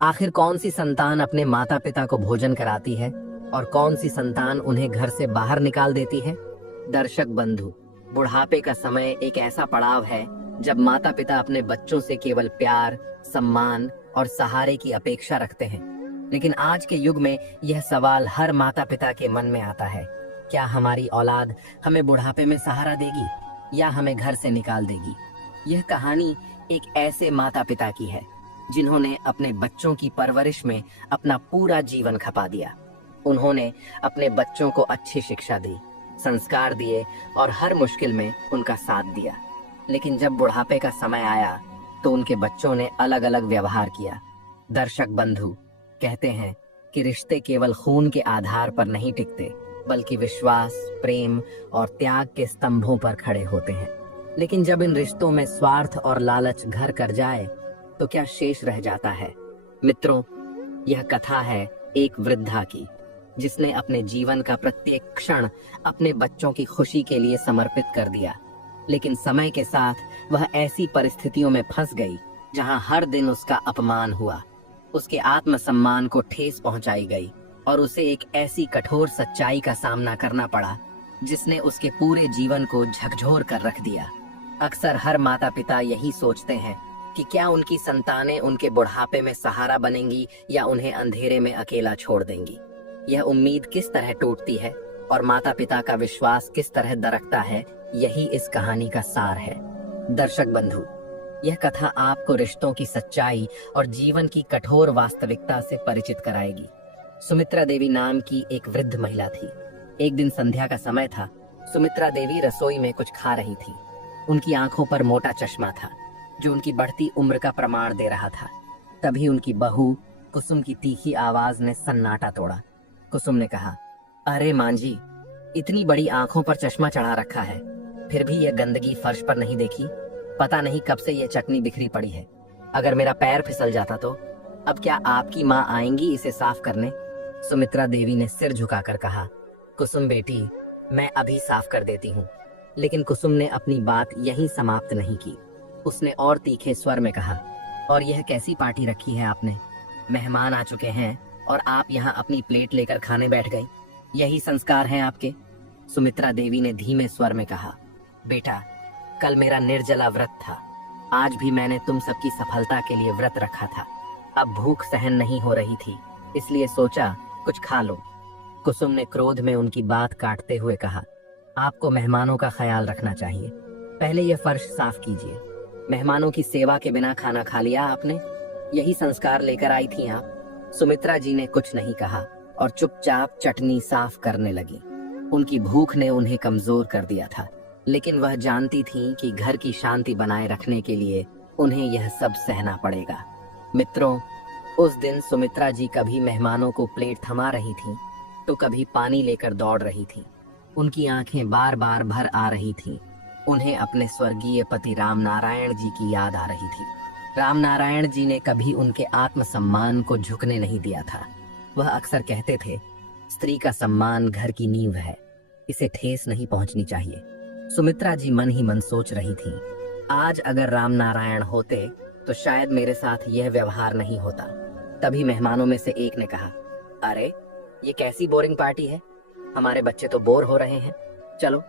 आखिर कौन सी संतान अपने माता पिता को भोजन कराती है और कौन सी संतान उन्हें घर से बाहर निकाल देती है? दर्शक बंधु, बुढ़ापे का समय एक ऐसा पड़ाव है जब माता पिता अपने बच्चों से केवल प्यार, सम्मान और सहारे की अपेक्षा रखते हैं। लेकिन आज के युग में यह सवाल हर माता पिता के मन में आता है, क्या हमारी औलाद हमें बुढ़ापे में सहारा देगी या हमें घर से निकाल देगी? यह कहानी एक ऐसे माता पिता की है जिन्होंने अपने बच्चों की परवरिश में अपना पूरा जीवन खपा दिया। उन्होंने अपने बच्चों को अच्छी शिक्षा दी, संस्कार दिए और हर मुश्किल में उनका साथ दिया। लेकिन जब बुढ़ापे का समय आया तो उनके बच्चों ने अलग अलग व्यवहार किया। दर्शक बंधु, कहते हैं कि रिश्ते केवल खून के आधार पर नहीं टिकते, बल्कि विश्वास, प्रेम और त्याग के स्तंभों पर खड़े होते हैं। लेकिन जब इन रिश्तों में स्वार्थ और लालच घर कर जाए तो क्या शेष रह जाता है? मित्रों, यह कथा है एक वृद्धा की, जिसने अपने जीवन का प्रत्येक क्षण अपने बच्चों की खुशी के लिए समर्पित कर दिया। लेकिन समय के साथ वह ऐसी परिस्थितियों में फंस गई जहां हर दिन उसका अपमान हुआ, उसके आत्मसम्मान को ठेस पहुंचाई गई और उसे एक ऐसी कठोर सच्चाई का सामना करना पड़ा जिसने उसके पूरे जीवन को झकझोर कर रख दिया। अक्सर हर माता पिता यही सोचते हैं कि क्या उनकी संतानें उनके बुढ़ापे में सहारा बनेंगी या उन्हें अंधेरे में अकेला छोड़ देंगी। यह उम्मीद किस तरह टूटती है और माता पिता का विश्वास किस तरह दरकता है, यही इस कहानी का सार है। दर्शक बंधु, यह कथा आपको रिश्तों की सच्चाई और जीवन की कठोर वास्तविकता से परिचित कराएगी। सुमित्रा देवी नाम की एक वृद्ध महिला थी। एक दिन संध्या का समय था। सुमित्रा देवी रसोई में कुछ खा रही थी। उनकी आंखों पर मोटा चश्मा था जो उनकी बढ़ती उम्र का प्रमाण दे रहा था। तभी उनकी बहू कुसुम की तीखी आवाज ने सन्नाटा तोड़ा। कुसुम ने कहा, अरे मां जी, इतनी बड़ी आंखों पर चश्मा चढ़ा रखा है, फिर भी यह गंदगी फर्श पर नहीं देखी? पता नहीं कब से यह चटनी बिखरी पड़ी है। अगर मेरा पैर फिसल जाता तो? अब क्या आपकी माँ आएंगी इसे साफ करने? सुमित्रा देवी ने सिर झुकाकर कहा, कुसुम बेटी, मैं अभी साफ कर देती हूँ। लेकिन कुसुम ने अपनी बात यहीं समाप्त नहीं की। उसने और तीखे स्वर में कहा, और यह कैसी पार्टी रखी है आपने? मेहमान आ चुके हैं और आप यहाँ अपनी प्लेट लेकर खाने बैठ गई। यही संस्कार हैं आपके? सुमित्रा देवी ने धीमे स्वर में कहा, बेटा, कल मेरा निर्जला व्रत था। आज भी मैंने तुम सबकी सफलता के लिए व्रत रखा था। अब भूख सहन नहीं हो रही थी, इसलिए सोचा कुछ खा लो। कुसुम ने क्रोध में उनकी बात काटते हुए कहा, आपको मेहमानों का ख्याल रखना चाहिए। पहले यह फर्श साफ कीजिए। मेहमानों की सेवा के बिना खाना खा लिया आपने? यही संस्कार लेकर आई थी आप? सुमित्रा जी ने कुछ नहीं कहा और चुपचाप चटनी साफ करने लगी। उनकी भूख ने उन्हें कमजोर कर दिया था, लेकिन वह जानती थीं कि घर की शांति बनाए रखने के लिए उन्हें यह सब सहना पड़ेगा। मित्रों, उस दिन सुमित्रा जी कभी मेहमानों को प्लेट थमा रही थीं, तो कभी पानी लेकर दौड़ रही थीं। उनकी आंखें बार बार भर आ रही थीं। उन्हें अपने स्वर्गीय पति राम नारायण जी की याद आ रही थी। राम नारायण जी ने कभी उनके आत्मसम्मान को झुकने नहीं दिया था। वह अक्सर कहते थे, स्त्री का सम्मान घर की नींव है, इसे ठेस नहीं पहुंचनी चाहिए। सुमित्रा जी मन ही मन सोच रही थीं, आज अगर राम नारायण होते तो शायद मेरे साथ यह व्यवहार नहीं होता। तभी मेहमानों में से एक ने कहा, अरे ये कैसी बोरिंग पार्टी है, हमारे बच्चे तो बोर हो रहे हैं, चलो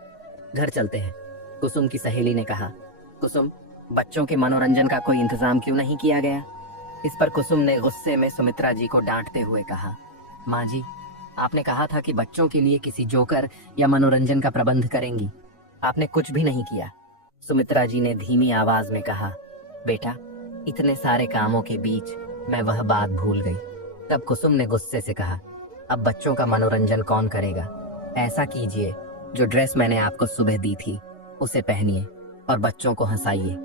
घर चलते हैं। कुसुम की सहेली ने कहा, कुसुम, बच्चों के मनोरंजन का कोई इंतजाम क्यों नहीं किया गया? इस पर कुसुम ने गुस्से में सुमित्रा जी को डांटते हुए कहा, माँ जी, आपने कहा था कि बच्चों के लिए किसी जोकर या मनोरंजन का प्रबंध करेंगी, आपने कुछ भी नहीं किया। सुमित्रा जी ने धीमी आवाज में कहा, बेटा, इतने सारे कामों के बीच मैं वह बात भूल गई। तब कुसुम ने गुस्से से कहा, अब बच्चों का मनोरंजन कौन करेगा? ऐसा कीजिए, जो ड्रेस मैंने आपको सुबह दी थी उसे पहनिए और बच्चों को हंसाइए।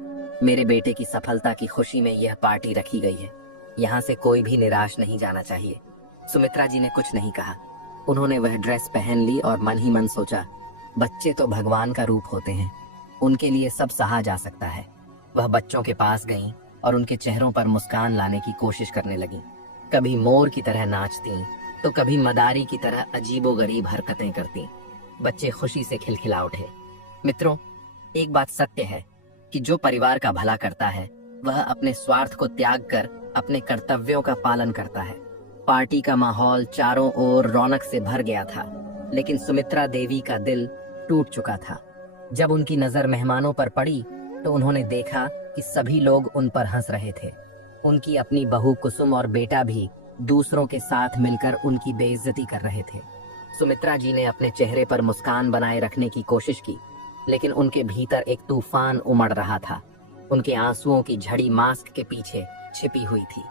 मेरे बेटे की सफलता की खुशी में यह पार्टी रखी गई है, यहाँ से कोई भी निराश नहीं जाना चाहिए। सुमित्रा जी ने कुछ नहीं कहा। उन्होंने वह ड्रेस पहन ली और मन ही मन सोचा, बच्चे तो भगवान का रूप होते हैं, उनके लिए सब सहा जा सकता है। वह बच्चों के पास गईं और उनके चेहरों पर मुस्कान लाने की कोशिश करने लगी। कभी मोर की तरह नाचती तो कभी मदारी की तरह अजीबोगरीब हरकतें करती। बच्चे खुशी से खिलखिला उठे। मित्रों, एक बात सत्य है कि जो परिवार का भला करता है वह अपने स्वार्थ को त्याग कर अपने कर्तव्यों का पालन करता है। पार्टी का माहौल चारों ओर रौनक से भर गया था, लेकिन सुमित्रा देवी का दिल टूट चुका था। जब उनकी नजर मेहमानों पर पड़ी तो उन्होंने देखा कि सभी लोग उन पर हंस रहे थे। उनकी अपनी बहू कुसुम और बेटा भी दूसरों के साथ मिलकर उनकी बेइज्जती कर रहे थे। सुमित्रा जी ने अपने चेहरे पर मुस्कान बनाए रखने की कोशिश की, लेकिन उनके भीतर एक तूफान उमड़ रहा था। उनके आंसुओं की झड़ी मास्क के पीछे छिपी हुई थी।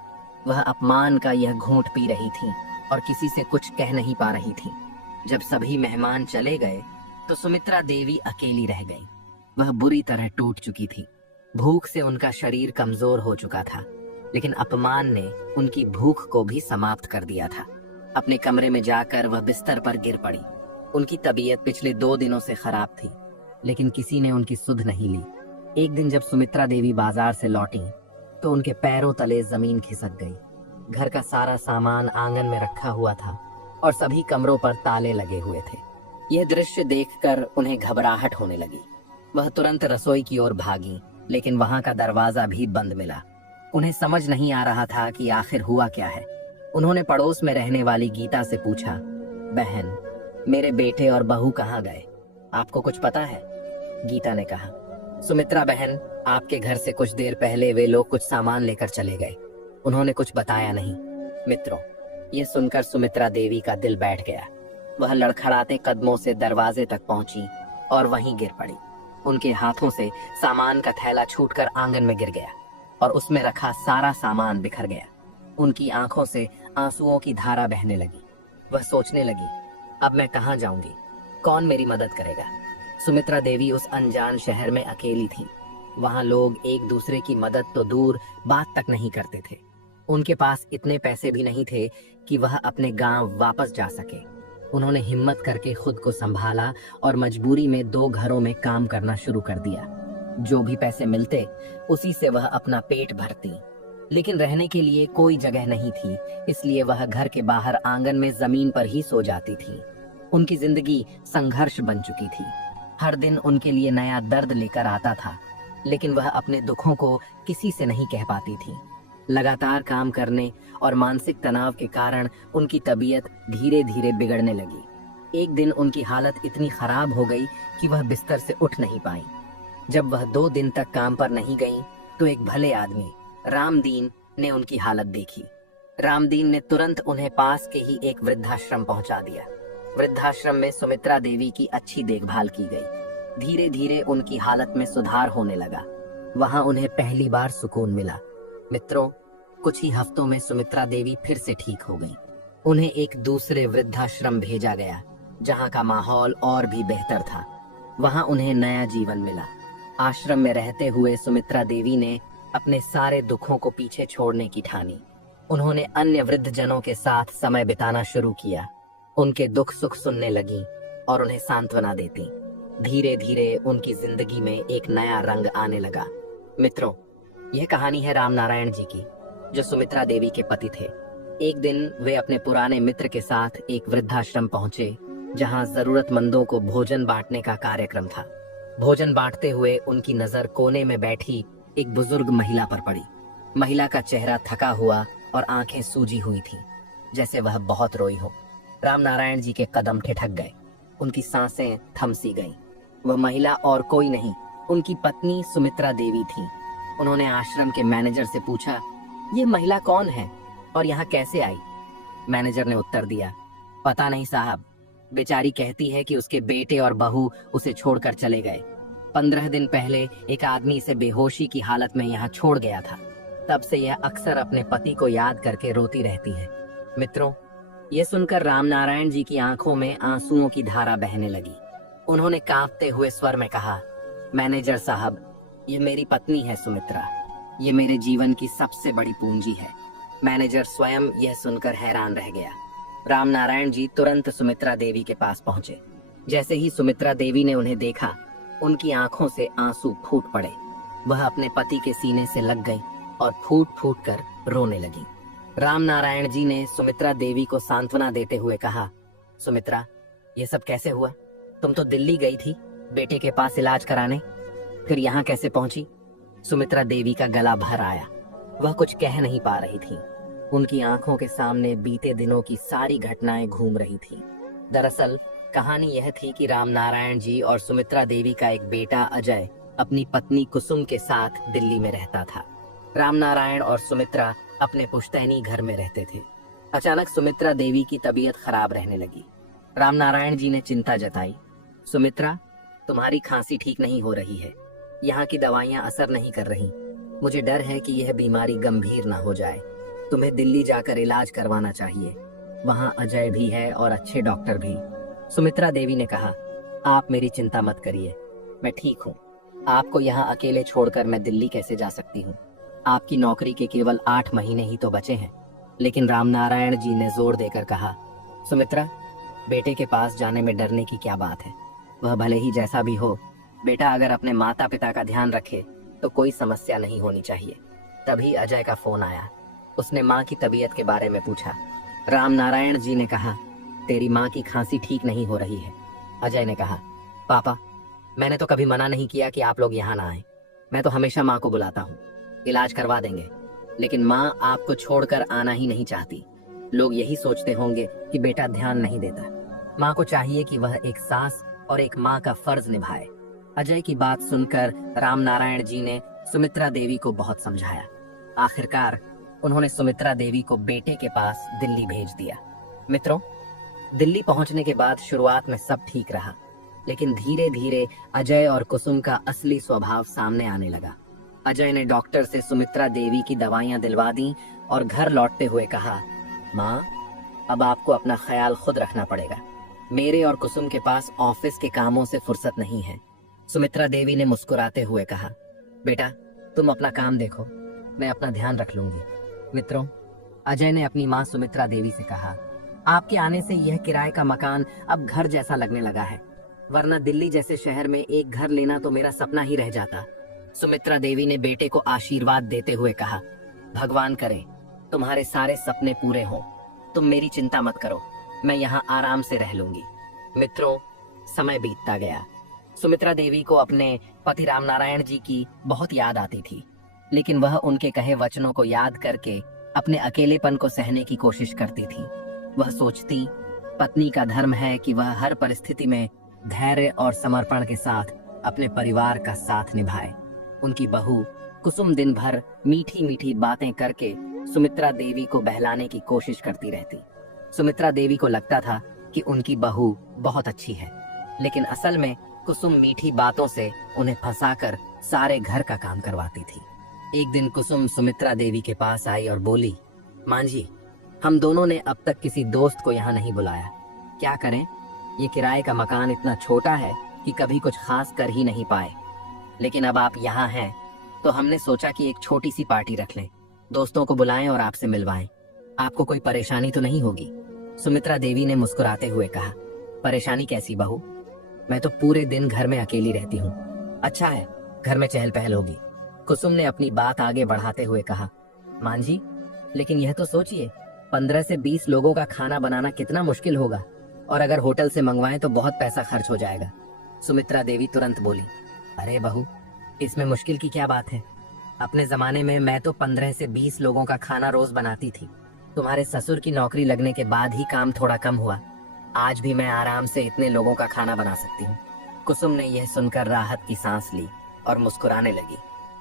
वह अपमान का यह घूंट पी रही थी और किसी से कुछ कह नहीं पा रही थी। जब सभी मेहमान चले गए तो सुमित्रा देवी अकेली रह गई। वह बुरी तरह टूट चुकी थी। भूख से उनका शरीर कमजोर हो चुका था, लेकिन अपमान ने उनकी भूख को भी समाप्त कर दिया था। अपने कमरे में जाकर वह बिस्तर पर गिर पड़ी। उनकी तबीयत पिछले 2 दिनों से खराब थी, लेकिन किसी ने उनकी सुध नहीं ली। एक दिन जब सुमित्रा देवी बाजार से लौटी तो उनके पैरों तले जमीन खिसक गई। घर का सारा सामान आंगन में रखा हुआ था और सभी कमरों पर ताले लगे हुए थे। यह दृश्य देखकर उन्हें घबराहट होने लगी। वह तुरंत रसोई की ओर भागी, लेकिन वहां का दरवाजा भी बंद मिला। उन्हें समझ नहीं आ रहा था कि आखिर हुआ क्या है। उन्होंने पड़ोस में रहने वाली गीता से पूछा, बहन, मेरे बेटे और बहू कहाँ गए? आपको कुछ पता है? गीता ने कहा, सुमित्रा बहन, आपके घर से कुछ देर पहले वे लोग कुछ सामान लेकर चले गए। उन्होंने कुछ बताया नहीं। मित्रों, ये सुनकर सुमित्रा देवी का दिल बैठ गया। वह लड़खड़ाते कदमों से दरवाजे तक पहुंची और वहीं गिर पड़ी। उनके हाथों से सामान का थैला छूटकर आंगन में गिर गया और उसमें रखा सारा सामान बिखर गया। उनकी आंखों से आंसुओं की धारा बहने लगी। वह सोचने लगी, अब मैं कहाँ जाऊंगी? कौन मेरी मदद करेगा? सुमित्रा देवी उस अनजान शहर में अकेली थी। वहां लोग एक दूसरे की मदद तो दूर, बात तक नहीं करते थे। उनके पास इतने पैसे भी नहीं थे कि वह अपने गांव वापस जा सके। उन्होंने हिम्मत करके खुद को संभाला और मजबूरी में 2 घरों में काम करना शुरू कर दिया। जो भी पैसे मिलते उसी से वह अपना पेट भरती, लेकिन रहने के लिए कोई जगह नहीं थी, इसलिए वह घर के बाहर आंगन में जमीन पर ही सो जाती थी। उनकी जिंदगी संघर्ष बन चुकी थी। हर दिन उनके लिए नया दर्द लेकर आता था, लेकिन वह अपने दुखों को किसी से नहीं कह पाती थी। लगातार काम करने और मानसिक तनाव के कारण उनकी तबीयत धीरे धीरे बिगड़ने लगी। एक दिन उनकी हालत इतनी खराब हो गई कि वह बिस्तर से उठ नहीं पाई। जब वह 2 दिन तक काम पर नहीं गईं, तो एक भले आदमी रामदीन ने उनकी हालत देखी। रामदीन ने तुरंत उन्हें पास के ही एक वृद्धाश्रम पहुंचा दिया। वृद्धाश्रम में सुमित्रा देवी की अच्छी देखभाल की गई। धीरे धीरे उनकी हालत में सुधार होने लगा। वहां उन्हें पहली बार सुकून मिला। मित्रों, कुछ ही हफ्तों में सुमित्रा देवी फिर से ठीक हो गई। उन्हें एक दूसरे वृद्धाश्रम भेजा गया, जहां का माहौल और भी बेहतर था। वहां उन्हें नया जीवन मिला। आश्रम में रहते हुए सुमित्रा देवी ने अपने सारे दुखों को पीछे छोड़ने की ठानी। उन्होंने अन्य वृद्धजनों के साथ समय बिताना शुरू किया। उनके दुख सुख सुनने लगी और उन्हें सांत्वना देती। धीरे धीरे उनकी जिंदगी में एक नया रंग आने लगा। मित्रों, यह कहानी है राम नारायण जी की, जो सुमित्रा देवी के पति थे। एक दिन वे अपने पुराने मित्र के साथ एक वृद्धाश्रम पहुंचे, जहां जरूरतमंदों को भोजन बांटने का कार्यक्रम था। भोजन बांटते हुए उनकी नजर कोने में बैठी एक बुजुर्ग महिला पर पड़ी। महिला का चेहरा थका हुआ और आंखें सूजी हुई थीं, जैसे वह बहुत रोई हो। राम नारायण जी के कदम ठिठक गए। उनकी सांसें थम सी गईं। वह महिला और कोई नहीं, उनकी पत्नी सुमित्रा देवी थी। उन्होंने आश्रम के मैनेजर से पूछा, ये महिला कौन है और यहाँ कैसे आई? मैनेजर ने उत्तर दिया, पता नहीं साहब, बेचारी कहती है कि उसके बेटे और बहू उसे छोड़कर चले गए। 15 दिन पहले एक आदमी इसे बेहोशी की हालत में यहाँ छोड़ गया था। तब से यह अक्सर अपने पति को याद करके रोती रहती है। मित्रों, ये सुनकर राम नारायण जी की आंखों में आंसुओं की धारा बहने लगी। उन्होंने कांपते हुए स्वर में कहा, मैनेजर साहब, ये मेरी पत्नी है सुमित्रा। ये मेरे जीवन की सबसे बड़ी पूंजी है। मैनेजर स्वयं यह सुनकर हैरान रह गया। राम नारायण जी तुरंत सुमित्रा देवी के पास पहुंचे। जैसे ही सुमित्रा देवी ने उन्हें देखा, उनकी आंखों से आंसू फूट पड़े। वह अपने पति के सीने से लग गई और फूट फूट कर रोने लगी। राम नारायण जी ने सुमित्रा देवी को सांत्वना देते हुए कहा, सुमित्रा, ये सब कैसे हुआ? तुम तो दिल्ली गई थी बेटे के पास इलाज कराने, फिर यहाँ कैसे पहुंची? सुमित्रा देवी का गला भर आया। वह कुछ कह नहीं पा रही थी। उनकी आंखों के सामने बीते दिनों की सारी घटनाएं घूम रही थी। दरअसल कहानी यह थी कि रामनारायण जी और सुमित्रा देवी का एक बेटा अजय अपनी पत्नी कुसुम के साथ दिल्ली में रहता था। रामनारायण और सुमित्रा अपने पुश्तैनी घर में रहते थे। अचानक सुमित्रा देवी की तबीयत खराब रहने लगी। रामनारायण जी ने चिंता जताई। सुमित्रा, तुम्हारी खांसी ठीक नहीं हो रही है। यहाँ की दवाइयाँ असर नहीं कर रही। मुझे डर है कि यह बीमारी गंभीर ना हो जाए। तुम्हें दिल्ली जाकर इलाज करवाना चाहिए। वहाँ अजय भी है और अच्छे डॉक्टर भी। सुमित्रा देवी ने कहा, आप मेरी चिंता मत करिए, मैं ठीक हूँ। आपको यहाँ अकेले छोड़कर मैं दिल्ली कैसे जा सकती हूँ? आपकी नौकरी के केवल 8 महीने ही तो बचे हैं। लेकिन रामनारायण जी ने जोर देकर कहा, सुमित्रा, बेटे के पास जाने में डरने की क्या बात है? वह भले ही जैसा भी हो, बेटा अगर अपने माता पिता का ध्यान रखे तो कोई समस्या नहीं होनी चाहिए। तभी अजय का फोन आया। उसने माँ की तबीयत के बारे में पूछा। रामनारायण जी ने कहा, तेरी माँ की खांसी ठीक नहीं हो रही है। अजय ने कहा, पापा, मैंने तो कभी मना नहीं किया कि आप लोग यहाँ ना आए। मैं तो हमेशा माँ को बुलाता हूँ। इलाज करवा देंगे। लेकिन माँ आपको छोड़कर आना ही नहीं चाहती। लोग यही सोचते होंगे कि बेटा ध्यान नहीं देता। माँ को चाहिए कि वह एक सास और एक माँ का फर्ज निभाए। अजय की बात सुनकर रामनारायण जी ने सुमित्रा देवी को बहुत समझाया। आखिरकार उन्होंने सुमित्रा देवी को बेटे के पास दिल्ली भेज दिया। मित्रों, दिल्ली पहुंचने के बाद शुरुआत में सब ठीक रहा, लेकिन धीरे धीरे अजय और कुसुम का असली स्वभाव सामने आने लगा। अजय ने डॉक्टर से सुमित्रा देवी की दवाइयां दिलवा दी और घर लौटते हुए कहा, माँ, अब आपको अपना ख्याल खुद रखना पड़ेगा। मेरे और कुसुम के पास ऑफिस के कामों से फुर्सत नहीं है। सुमित्रा देवी ने मुस्कुराते हुए कहा, बेटा, तुम अपना काम देखो, मैं अपना ध्यान रख लूंगी। मित्रों, अजय ने अपनी माँ सुमित्रा देवी से कहा, आपके आने से यह किराए का मकान अब घर जैसा लगने लगा है, वरना दिल्ली जैसे शहर में एक घर लेना तो मेरा सपना ही रह जाता। सुमित्रा देवी ने बेटे को आशीर्वाद देते हुए कहा, भगवान करे तुम्हारे सारे सपने पूरे हों। तुम मेरी चिंता मत करो, मैं यहाँ आराम से रह लूंगी। मित्रों, समय बीतता गया। सुमित्रा देवी को अपने पति रामनारायण जी की बहुत याद आती थी, लेकिन वह उनके कहे वचनों को याद करके अपने अकेलेपन को सहने की कोशिश करती थी। वह सोचती, पत्नी का धर्म है कि वह हर परिस्थिति में धैर्य और समर्पण के साथ अपने परिवार का साथ निभाए। उनकी बहू कुसुम दिन भर मीठी मीठी बातें करके सुमित्रा देवी को बहलाने की कोशिश करती रहती। सुमित्रा देवी को लगता था कि उनकी बहू बहुत अच्छी है, लेकिन असल में कुसुम मीठी बातों से उन्हें फंसाकर सारे घर का काम करवाती थी। एक दिन कुसुम सुमित्रा देवी के पास आई और बोली, माँ जी, हम दोनों ने अब तक किसी दोस्त को यहाँ नहीं बुलाया। क्या करें? ये किराए का मकान इतना छोटा है कि कभी कुछ खास कर ही नहीं पाए। लेकिन अब आप यहाँ हैं तो हमने सोचा कि एक छोटी सी पार्टी रख लें, दोस्तों को बुलाएं और आपसे मिलवाएं। आपको कोई परेशानी तो नहीं होगी? सुमित्रा देवी ने मुस्कुराते हुए कहा, परेशानी कैसी बहू? मैं तो पूरे दिन घर में अकेली रहती हूँ। अच्छा है, घर में चहल पहल होगी। कुसुम ने अपनी बात आगे बढ़ाते हुए कहा, मान जी, लेकिन यह तो सोचिए, 15 से 20 लोगों का खाना बनाना कितना मुश्किल होगा, और अगर होटल से मंगवाएं तो बहुत पैसा खर्च हो जाएगा। सुमित्रा देवी तुरंत बोली, अरे बहू, इसमें मुश्किल की क्या बात है? अपने जमाने में मैं तो 15 से 20 लोगों का खाना रोज बनाती थी। तुम्हारे ससुर की नौकरी लगने के बाद ही काम थोड़ा कम हुआ। आज भी मैं आराम से इतने लोगों का खाना बना सकती हूँ। कुसुम ने यह सुनकर राहत की सांस ली और मुस्कुराने लगी।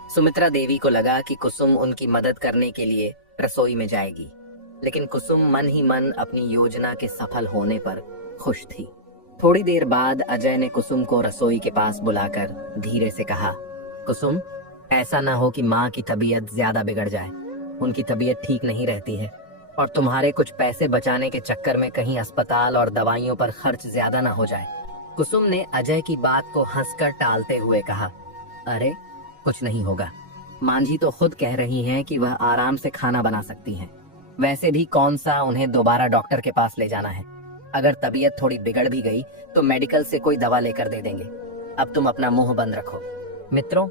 सुमित्रा देवी को लगा कि कुसुम उनकी मदद करने के लिए रसोई में जाएगी, लेकिन कुसुम मन ही मन अपनी योजना के सफल होने पर खुश थी। थोड़ी देर बाद अजय ने कुसुम को रसोई के पास बुलाकर धीरे से कहा, कुसुम, ऐसा ना हो कि माँ की तबीयत ज्यादा बिगड़ जाए। उनकी तबीयत ठीक नहीं रहती है और तुम्हारे कुछ पैसे बचाने के चक्कर में कहीं अस्पताल और दवाइयों पर खर्च ज्यादा ना हो जाए। कुसुम ने अजय की बात को हंसकर टालते हुए कहा, अरे कुछ नहीं होगा। मांझी तो खुद कह रही हैं कि वह आराम से खाना बना सकती हैं। वैसे भी कौन सा उन्हें दोबारा डॉक्टर के पास ले जाना है। अगर तबीयत थोड़ी बिगड़ भी गई तो मेडिकल से कोई दवा लेकर दे देंगे। अब तुम अपना मुंह बंद रखो। मित्रों,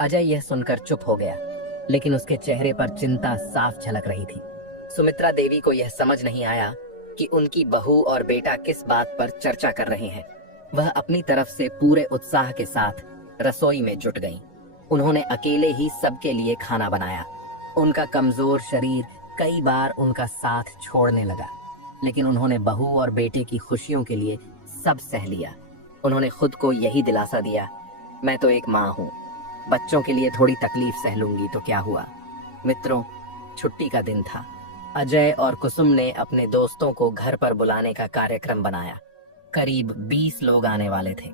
अजय यह सुनकर चुप हो गया, लेकिन उसके चेहरे पर चिंता साफ झलक रही थी। सुमित्रा देवी को यह समझ नहीं आया कि उनकी बहू और बेटा किस बात पर चर्चा कर रहे हैं। वह अपनी तरफ से पूरे उत्साह के साथ रसोई में जुट गईं। उन्होंने अकेले ही सबके लिए खाना बनाया। उनका कमजोर शरीर कई बार उनका साथ छोड़ने लगा, लेकिन उन्होंने बहू और बेटे की खुशियों के लिए सब सह लिया। उन्होंने खुद को यही दिलासा दिया, मैं तो एक माँ हूँ, बच्चों के लिए थोड़ी तकलीफ सह लूंगी तो क्या हुआ। मित्रों, छुट्टी का दिन था। अजय और कुसुम ने अपने दोस्तों को घर पर बुलाने का कार्यक्रम बनाया। करीब 20 लोग आने वाले थे।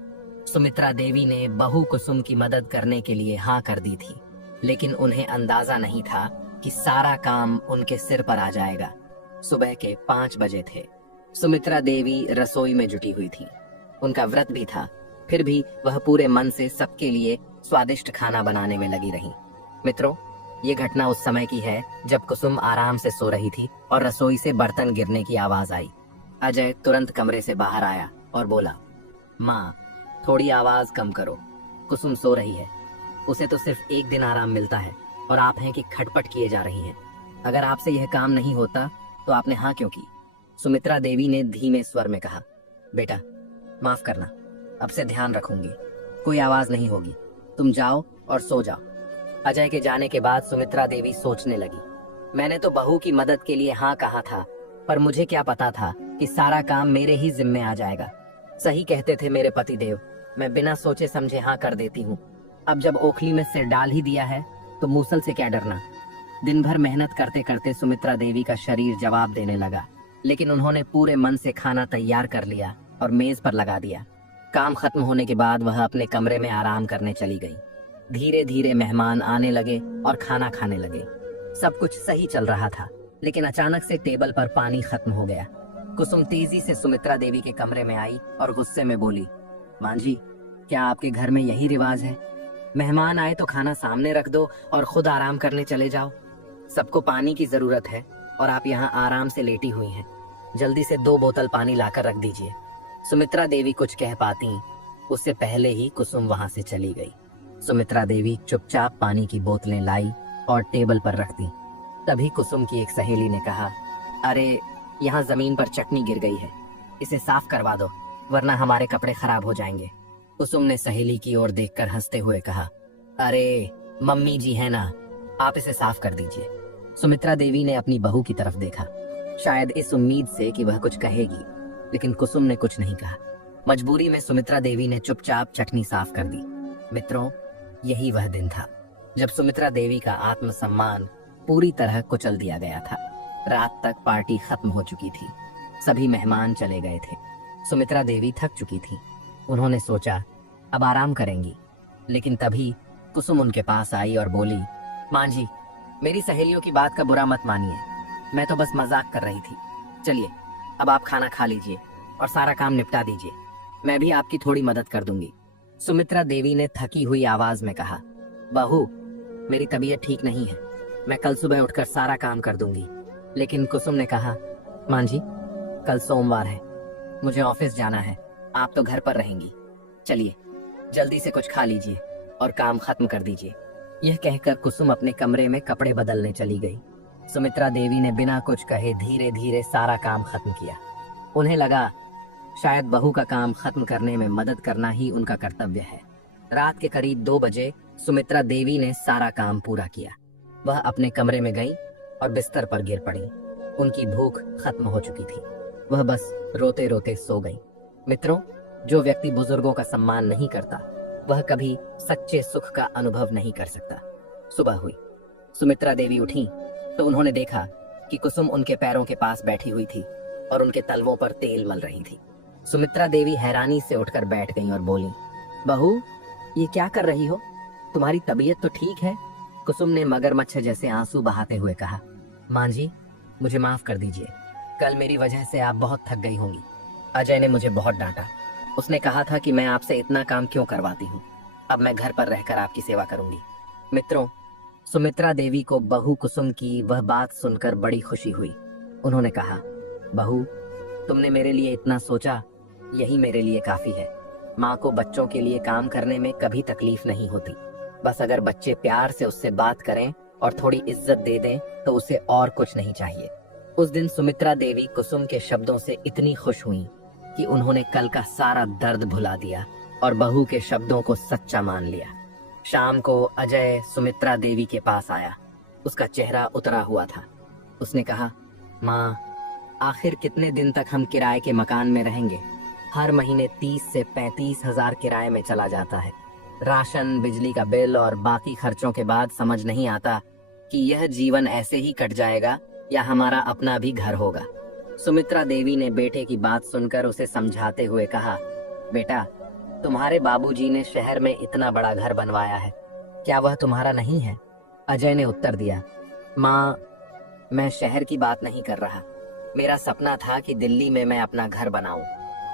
सुमित्रा देवी ने बहू कुसुम की मदद करने के लिए हाँ कर दी थी, लेकिन उन्हें अंदाजा नहीं था कि सारा काम उनके सिर पर आ जाएगा। सुबह के 5 बजे थे। सुमित्रा देवी रसोई में जुटी हुई थी। उनका व्रत भी था, फिर भी वह पूरे मन से सबके लिए स्वादिष्ट खाना बनाने में लगी रही। मित्रों, ये घटना उस समय की है जब कुसुम आराम से सो रही थी और रसोई से बर्तन गिरने की आवाज आई। अजय तुरंत कमरे से बाहर आया और बोला, माँ, थोड़ी आवाज कम करो, कुसुम सो रही है। उसे तो सिर्फ एक दिन आराम मिलता है और आप हैं कि खटपट किए जा रही हैं। अगर आपसे यह काम नहीं होता तो आपने हाँ क्यों की? सुमित्रा देवी ने धीमे स्वर में कहा, बेटा माफ करना, अब से ध्यान रखूंगी, कोई आवाज नहीं होगी, तुम जाओ और सो जाओ। अजय के जाने के बाद सुमित्रा देवी सोचने लगी, मैंने तो बहू की मदद के लिए हाँ कहा था, पर मुझे क्या पता था कि सारा काम मेरे ही जिम्मे आ जाएगा। सही कहते थे मेरे पतिदेव, मैं बिना सोचे समझे हाँ कर देती हूँ। अब जब ओखली में सिर डाल ही दिया है तो मूसल से क्या डरना। दिन भर मेहनत करते करते सुमित्रा देवी का शरीर जवाब देने लगा, लेकिन उन्होंने पूरे मन से खाना तैयार कर लिया और मेज पर लगा दिया। काम खत्म होने के बाद वह अपने कमरे में आराम करने चली गई। धीरे धीरे मेहमान आने लगे और खाना खाने लगे। सब कुछ सही चल रहा था, लेकिन अचानक से टेबल पर पानी खत्म हो गया। कुसुम तेजी से सुमित्रा देवी के कमरे में आई और गुस्से में बोली, मां जी, क्या आपके घर में यही रिवाज है? मेहमान आए तो खाना सामने रख दो और खुद आराम करने चले जाओ। सबको पानी की जरूरत है और आप यहाँ आराम से लेटी हुई हैं। जल्दी से 2 बोतल पानी लाकर रख दीजिए। सुमित्रा देवी कुछ कह पाती, उससे पहले ही कुसुम वहां से चली गई। सुमित्रा देवी चुपचाप पानी की बोतलें लाई और टेबल पर रख दी। तभी कुसुम की एक सहेली ने कहा, अरे यहाँ जमीन पर चटनी गिर गई है, इसे साफ करवा दो, वरना हमारे कपड़े खराब हो जाएंगे। कुसुम ने सहेली की ओर देखकर हंसते हुए कहा, अरे मम्मी जी है ना, आप इसे साफ कर दीजिए। सुमित्रा देवी ने अपनी बहू की तरफ देखा, शायद इस उम्मीद से कि वह कुछ कहेगी, लेकिन कुसुम ने कुछ नहीं कहा। मजबूरी में सुमित्रा देवी ने चुपचाप चटनी साफ कर दी। मित्रों, यही वह दिन था जब सुमित्रा देवी का आत्मसम्मान पूरी तरह कुचल दिया गया था। रात तक पार्टी खत्म हो चुकी थी, सभी मेहमान चले गए थे। सुमित्रा देवी थक चुकी थी। उन्होंने सोचा अब आराम करेंगी, लेकिन तभी कुसुम उनके पास आई और बोली, मां जी, मेरी सहेलियों की बात का बुरा मत मानिए, मैं तो बस मजाक कर रही थी। चलिए अब आप खाना खा लीजिए और सारा काम निपटा दीजिए, मैं भी आपकी थोड़ी मदद कर दूंगी। सुमित्रा देवी ने थकी हुई आवाज में कहा, बहू, मेरी तबीयत ठीक नहीं है, मैं कल सुबह उठकर सारा काम कर दूंगी। लेकिन कुसुम ने कहा, मां जी, कल सोमवार है, मुझे ऑफिस जाना है, आप तो घर पर रहेंगी। चलिए जल्दी से कुछ खा लीजिए और काम खत्म कर दीजिए। यह कहकर कुसुम अपने कमरे में कपड़े बदलने चली गई। सुमित्रा देवी ने बिना कुछ कहे धीरे धीरे सारा काम खत्म किया। उन्हें लगा शायद बहू का काम खत्म करने में मदद करना ही उनका कर्तव्य है। रात के करीब 2 बजे सुमित्रा देवी ने सारा काम पूरा किया। वह अपने कमरे में गई और बिस्तर पर गिर पड़ी। उनकी भूख खत्म हो चुकी थी, वह बस रोते रोते सो गई। मित्रों, जो व्यक्ति बुजुर्गों का सम्मान नहीं करता वह कभी सच्चे सुख का अनुभव नहीं कर सकता। सुबह हुई, सुमित्रा देवी उठी तो उन्होंने देखा कि कुसुम उनके पैरों के पास बैठी हुई थी और उनके तलवों पर तेल मल रही थी। सुमित्रा देवी हैरानी से उठकर बैठ गईं और बोली, बहू, ये क्या कर रही हो? तुम्हारी तबीयत तो ठीक है? कुसुम ने मगरमच्छ जैसे आंसू बहाते हुए कहा, मां जी, मुझे माफ कर दीजिए, कल मेरी वजह से आप बहुत थक गई होंगी। अजय ने मुझे बहुत डांटा, उसने कहा था कि मैं आपसे इतना काम क्यों करवाती हूँ। अब मैं घर पर रहकर आपकी सेवा करूंगी। मित्रों, सुमित्रा देवी को बहू कुसुम की वह बात सुनकर बड़ी खुशी हुई। उन्होंने कहा, बहू, तुमने मेरे लिए इतना सोचा, यही मेरे लिए काफी है। माँ को बच्चों के लिए काम करने में कभी तकलीफ नहीं होती, बस अगर बच्चे प्यार से उससे बात करें और थोड़ी इज्जत दे दें तो उसे और कुछ नहीं चाहिए। उस दिन सुमित्रा देवी कुसुम के शब्दों से इतनी खुश हुई कि उन्होंने कल का सारा दर्द भुला दिया और बहू के शब्दों को सच्चा मान लिया। शाम को अजय सुमित्रा देवी के पास आया। उसका चेहरा उतरा हुआ था। उसने कहा, माँ, आखिर कितने दिन तक हम किराए के मकान में रहेंगे? हर महीने 30 से 35 हजार किराए में चला जाता है। राशन, बिजली का बिल और बाकी खर्चों के बाद समझ नहीं आता कि यह जीवन ऐसे ही कट जाएगा या हमारा अपना भी घर होगा। सुमित्रा देवी ने बेटे की बात सुनकर उसे समझाते हुए कहा, बेटा, तुम्हारे बाबूजी ने शहर में इतना बड़ा घर बनवाया है, क्या वह तुम्हारा नहीं है? अजय ने उत्तर दिया, माँ, मैं शहर की बात नहीं कर रहा। मेरा सपना था कि दिल्ली में मैं अपना घर बनाऊं।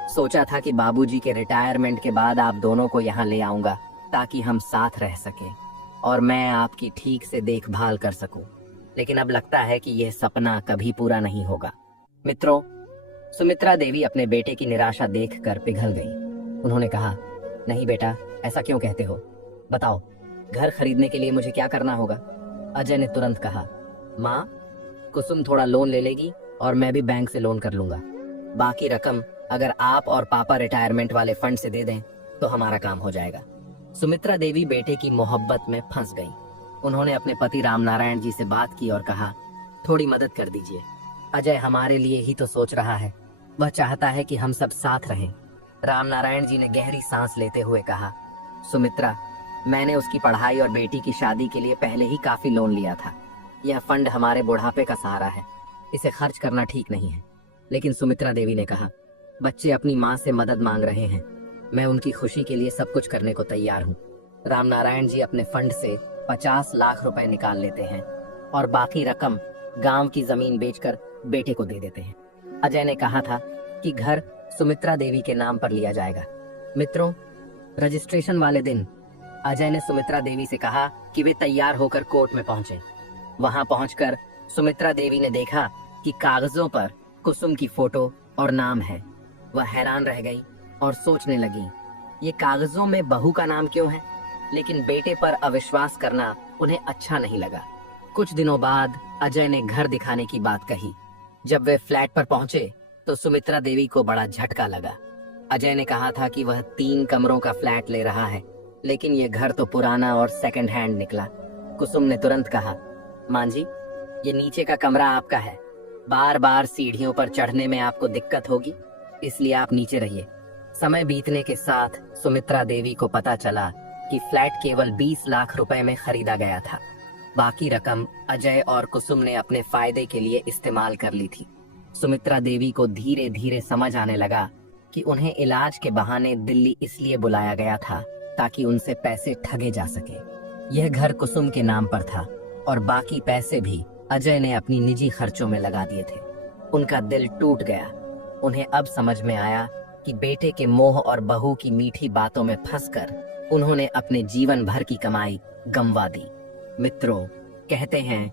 सोचा था कि बाबूजी के रिटायरमेंट के बाद आप दोनों को यहाँ ले आऊंगा ताकि हम साथ रह सकें और मैं आपकी ठीक से देखभाल कर सकूं। लेकिन अब लगता है कि यह सपना कभी पूरा नहीं होगा। मित्रों, सुमित्रा देवी अपने बेटे की निराशा देखकर पिघल गई। उन्होंने कहा, नहीं बेटा, ऐसा क्यों कहते हो? बताओ, घर खरीदने के लिए मुझे क्या करना होगा? अजय ने तुरंत कहा, माँ, कुसुम थोड़ा लोन ले लेगी और मैं भी बैंक से लोन कर लूंगा। बाकी रकम अगर आप और पापा रिटायरमेंट वाले फंड से दे दें तो हमारा काम हो जाएगा। सुमित्रा देवी बेटे की मोहब्बत में फंस गई। उन्होंने अपने पति रामनारायण जी से बात की और कहा, थोड़ी मदद कर दीजिए। अजय हमारे लिए ही तो सोच रहा है, वह चाहता है कि हम सब साथ रहें। रामनारायण जी ने गहरी सांस लेते हुए कहा, सुमित्रा, मैंने उसकी पढ़ाई और बेटी की शादी के लिए पहले ही काफी लोन लिया था। यह फंड हमारे बुढ़ापे का सहारा है, इसे खर्च करना ठीक नहीं है। लेकिन सुमित्रा देवी ने कहा, बच्चे अपनी माँ से मदद मांग रहे हैं, मैं उनकी खुशी के लिए सब कुछ करने को तैयार हूँ। रामनारायण जी अपने फंड से 50 लाख रुपए निकाल लेते हैं और बाकी रकम गांव की जमीन बेचकर बेटे को दे देते हैं। अजय ने कहा था कि घर सुमित्रा देवी के नाम पर लिया जाएगा। मित्रों, रजिस्ट्रेशन वाले दिन अजय ने सुमित्रा देवी से कहा कि वे तैयार होकर कोर्ट में पहुंचे। वहां पहुंचकर सुमित्रा देवी ने देखा कि कागजों पर कुसुम की फोटो और नाम है। वह हैरान रह गई और सोचने लगी, ये कागजों में बहू का नाम क्यों है? लेकिन बेटे पर अविश्वास करना उन्हें अच्छा नहीं लगा। कुछ दिनों बाद अजय ने घर दिखाने की बात कही। जब वे फ्लैट पर पहुंचे तो सुमित्रा देवी को बड़ा झटका लगा। अजय ने कहा था कि वह 3 कमरों का फ्लैट ले रहा है, लेकिन यह घर तो पुराना और सेकंड हैंड निकला। कुसुम ने तुरंत कहा, मां जी, ये नीचे का कमरा आपका है। बार बार सीढ़ियों पर चढ़ने में आपको दिक्कत होगी, इसलिए आप नीचे रहिए। समय बीतने के साथ सुमित्रा देवी को पता चला कि फ्लैट केवल 20 लाख रुपए में खरीदा गया था। बाकी रकम अजय और कुसुम ने अपने फायदे के लिए इस्तेमाल कर ली थी। सुमित्रा देवी को धीरे धीरे समझ आने लगा कि उन्हें इलाज के बहाने दिल्ली इसलिए बुलाया गया था ताकि उनसे पैसे ठगे जा सके। यह घर कुसुम के नाम पर था और बाकी पैसे भी अजय ने अपनी निजी खर्चों में लगा दिए थे। उनका दिल टूट गया। उन्हें अब समझ में आया कि बेटे के मोह और बहू की मीठी बातों में फंसकर उन्होंने अपने जीवन भर की कमाई गंवा दी। मित्रों, कहते हैं,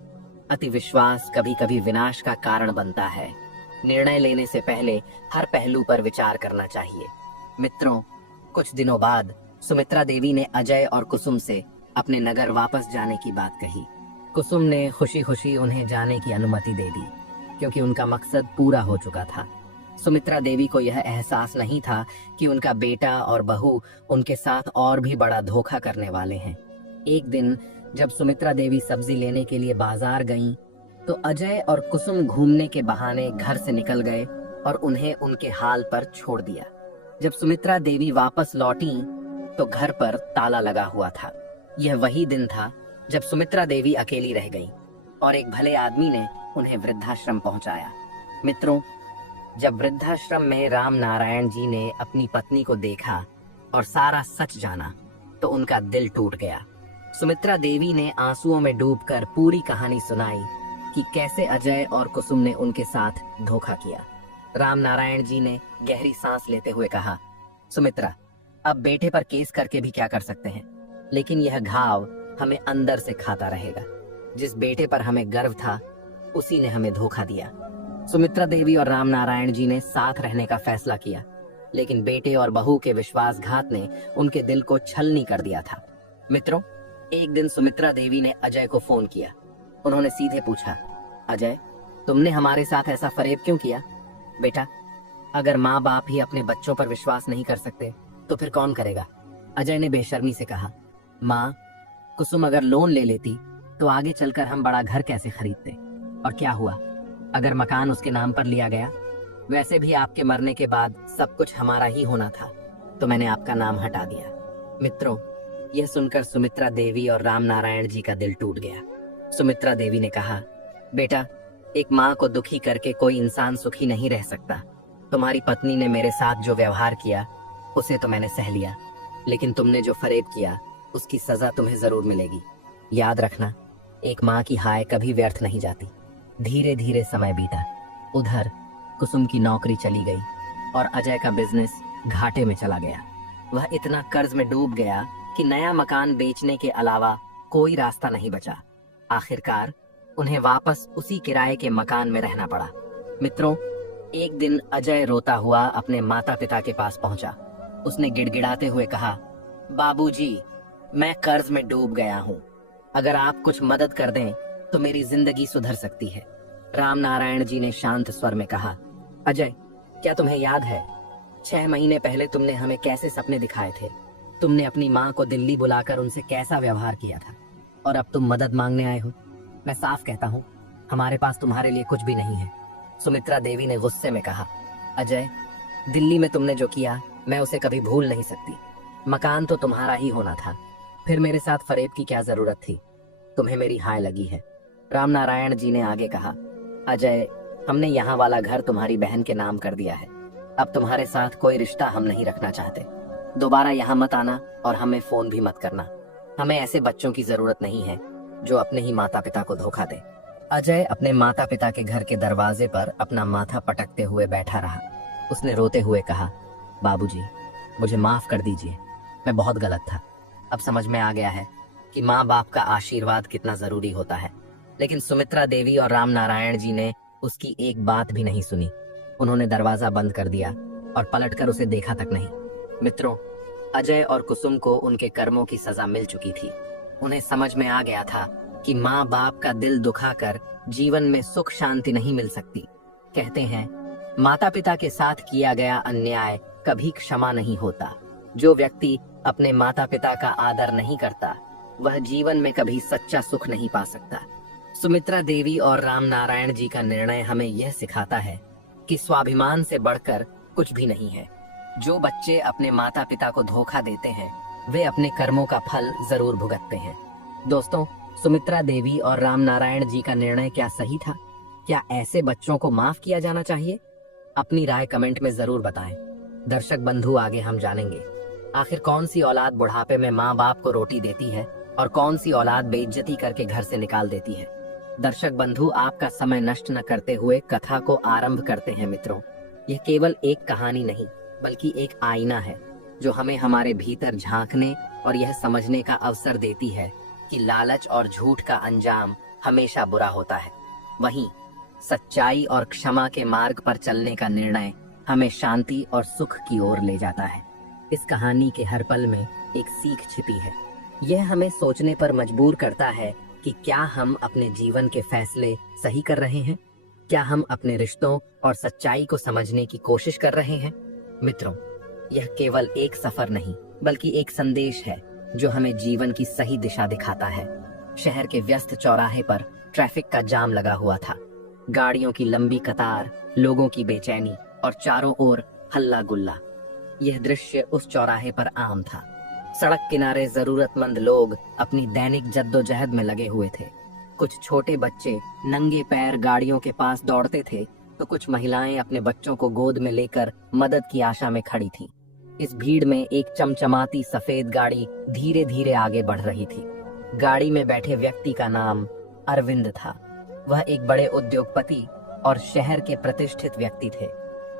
अति विश्वास कभी कभी विनाश का कारण बनता है। निर्णय लेने से पहले हर पहलू पर विचार करना चाहिए। मित्रों, कुछ दिनों बाद सुमित्रा देवी ने अजय और कुसुम से अपने नगर वापस जाने की बात कही। कुसुम ने खुशी खुशी उन्हें जाने की अनुमति दे दी क्योंकि उनका मकसद पूरा हो चुका था। सुमित्रा देवी को यह एहसास नहीं था कि उनका बेटा और बहू उनके साथ और भी बड़ा धोखा करने वाले हैं। एक दिन जब सुमित्रा देवी सब्जी लेने के लिए बाजार गईं, तो अजय और कुसुम घूमने के बहाने घर से निकल गए और उन्हें उनके हाल पर छोड़ दिया। जब सुमित्रा देवी वापस लौटी तो घर पर ताला लगा हुआ था। यह वही दिन था जब सुमित्रा देवी अकेली रह गई और एक भले आदमी ने उन्हें वृद्धाश्रम पहुंचाया। मित्रों, जब वृद्धाश्रम में राम नारायण जी ने अपनी पत्नी को देखा और सारा सच जाना तो उनका दिल टूट गया। सुमित्रा देवी ने आंसुओं में डूबकर पूरी कहानी सुनाई कि कैसे अजय और कुसुम ने उनके साथ धोखा किया। राम नारायण जी ने गहरी सांस लेते हुए कहा, सुमित्रा, अब बेटे पर केस करके भी क्या कर सकते हैं, लेकिन यह घाव हमें अंदर से खाता रहेगा। जिस बेटे पर हमें गर्व था उसी ने हमें धोखा दिया। सुमित्रा देवी और राम नारायण जी ने साथ रहने का फैसला किया, लेकिन बेटे और बहू के विश्वासघात ने उनके दिल को छलनी कर दिया था। मित्रों, एक दिन सुमित्रा देवी ने अजय को फोन किया। उन्होंने सीधे पूछा, अजय, तुमने हमारे साथ ऐसा फरेब क्यों किया? बेटा, अगर माँ बाप ही अपने बच्चों पर विश्वास नहीं कर सकते तो फिर कौन करेगा? अजय ने बेशर्मी से कहा, माँ, कुसुम अगर लोन ले लेती तो आगे चलकर हम बड़ा घर कैसे खरीदते। और क्या हुआ अगर मकान उसके नाम पर लिया गया? वैसे भी आपके मरने के बाद सब कुछ हमारा ही होना था, तो मैंने आपका नाम हटा दिया। मित्रों, यह सुनकर सुमित्रा देवी और राम नारायण जी का दिल टूट गया। सुमित्रा देवी ने कहा, बेटा, एक माँ को दुखी करके कोई इंसान सुखी नहीं रह सकता। तुम्हारी पत्नी ने मेरे साथ जो व्यवहार किया उसे तो मैंने सह लिया, लेकिन तुमने जो फरेब किया उसकी सजा तुम्हें जरूर मिलेगी। याद रखना, एक माँ की हाय कभी व्यर्थ नहीं जाती। धीरे धीरे समय बीता। उधर कुसुम की नौकरी चली गई और अजय का बिजनेस घाटे में चला गया। वह इतना कर्ज में डूब गया कि नया मकान बेचने के अलावा कोई रास्ता नहीं बचा। आखिरकार उन्हें वापस उसी किराए के मकान में रहना पड़ा। मित्रों, एक दिन अजय रोता हुआ अपने माता पिता के पास पहुंचा। उसने गिड़गिड़ाते हुए कहा, बाबूजी, मैं कर्ज में डूब गया हूँ। अगर आप कुछ मदद कर दें तो मेरी जिंदगी सुधर सकती है। राम नारायण जी ने शांत स्वर में कहा, अजय, क्या तुम्हें याद है 6 महीने पहले तुमने हमें कैसे सपने दिखाए थे? तुमने अपनी माँ को दिल्ली बुलाकर उनसे कैसा व्यवहार किया था, और अब तुम मदद मांगने आए हो? मैं साफ कहता हूँ, हमारे पास तुम्हारे लिए कुछ भी नहीं है। सुमित्रा देवी ने गुस्से में कहा, अजय, दिल्ली में तुमने जो किया मैं उसे कभी भूल नहीं सकती। मकान तो तुम्हारा ही होना था, फिर मेरे साथ फरेब की क्या जरूरत थी? तुम्हें मेरी हाय लगी है। राम नारायण जी ने आगे कहा, अजय, हमने यहाँ वाला घर तुम्हारी बहन के नाम कर दिया है। अब तुम्हारे साथ कोई रिश्ता हम नहीं रखना चाहते। दोबारा यहाँ मत आना और हमें फोन भी मत करना। हमें ऐसे बच्चों की जरूरत नहीं है जो अपने ही माता पिता को धोखा दे। अजय अपने माता पिता के घर के दरवाजे पर अपना माथा पटकते हुए बैठा रहा। उसने रोते हुए कहा, बाबूजी, मुझे माफ कर दीजिए, मैं बहुत गलत था। अब समझ में आ गया है कि माँ बाप का आशीर्वाद कितना जरूरी होता है। लेकिन सुमित्रा देवी और राम नारायण जी ने उसकी एक बात भी नहीं सुनी। उन्होंने दरवाजा बंद कर दिया और पलटकर उसे देखा तक नहीं। मित्रों, अजय और कुसुम को उनके कर्मों की सजा मिल चुकी थी। उन्हें समझ में आ गया था कि माँ बाप का दिल दुखाकर जीवन में सुख शांति नहीं मिल सकती। कहते हैं, माता पिता के साथ किया गया अन्याय कभी क्षमा नहीं होता। जो व्यक्ति अपने माता पिता का आदर नहीं करता वह जीवन में कभी सच्चा सुख नहीं पा सकता। सुमित्रा देवी और राम नारायण जी का निर्णय हमें यह सिखाता है कि स्वाभिमान से बढ़कर कुछ भी नहीं है। जो बच्चे अपने माता पिता को धोखा देते हैं वे अपने कर्मों का फल जरूर भुगतते हैं। दोस्तों, सुमित्रा देवी और राम नारायण जी का निर्णय क्या सही था? क्या ऐसे बच्चों को माफ किया जाना चाहिए? अपनी राय कमेंट में जरूर बताएं। दर्शक बंधु, आगे हम जानेंगे आखिर कौन सी औलाद बुढ़ापे में माँ बाप को रोटी देती है और कौन सी औलाद बेइज्जती करके घर से निकाल देती है। दर्शक बंधु, आपका समय नष्ट न करते हुए कथा को आरंभ करते हैं। मित्रों, यह केवल एक कहानी नहीं बल्कि एक आईना है जो हमें हमारे भीतर झांकने और यह समझने का अवसर देती है कि लालच और झूठ का अंजाम हमेशा बुरा होता है। वहीं सच्चाई और क्षमा के मार्ग पर चलने का निर्णय हमें शांति और सुख की ओर ले जाता है। इस कहानी के हर पल में एक सीख छिपी है। यह हमें सोचने पर मजबूर करता है कि क्या हम अपने जीवन के फैसले सही कर रहे हैं? क्या हम अपने रिश्तों और सच्चाई को समझने की कोशिश कर रहे हैं? मित्रों, यह केवल एक सफर नहीं बल्कि एक संदेश है जो हमें जीवन की सही दिशा दिखाता है। शहर के व्यस्त चौराहे पर ट्रैफिक का जाम लगा हुआ था। गाड़ियों की लंबी कतार, लोगों की बेचैनी और चारों ओर हल्ला गुल्ला। यह दृश्य उस चौराहे पर आम था। सड़क किनारे जरूरतमंद लोग अपनी दैनिक जद्दोजहद में लगे हुए थे। कुछ छोटे बच्चे नंगे पैर गाड़ियों के पास दौड़ते थे तो कुछ महिलाएं अपने बच्चों को गोद में लेकर मदद की आशा में खड़ी थीं। इस भीड़ में एक चमचमाती सफेद गाड़ी धीरे धीरे आगे बढ़ रही थी। गाड़ी में बैठे व्यक्ति का नाम अरविंद था। वह एक बड़े उद्योगपति और शहर के प्रतिष्ठित व्यक्ति थे।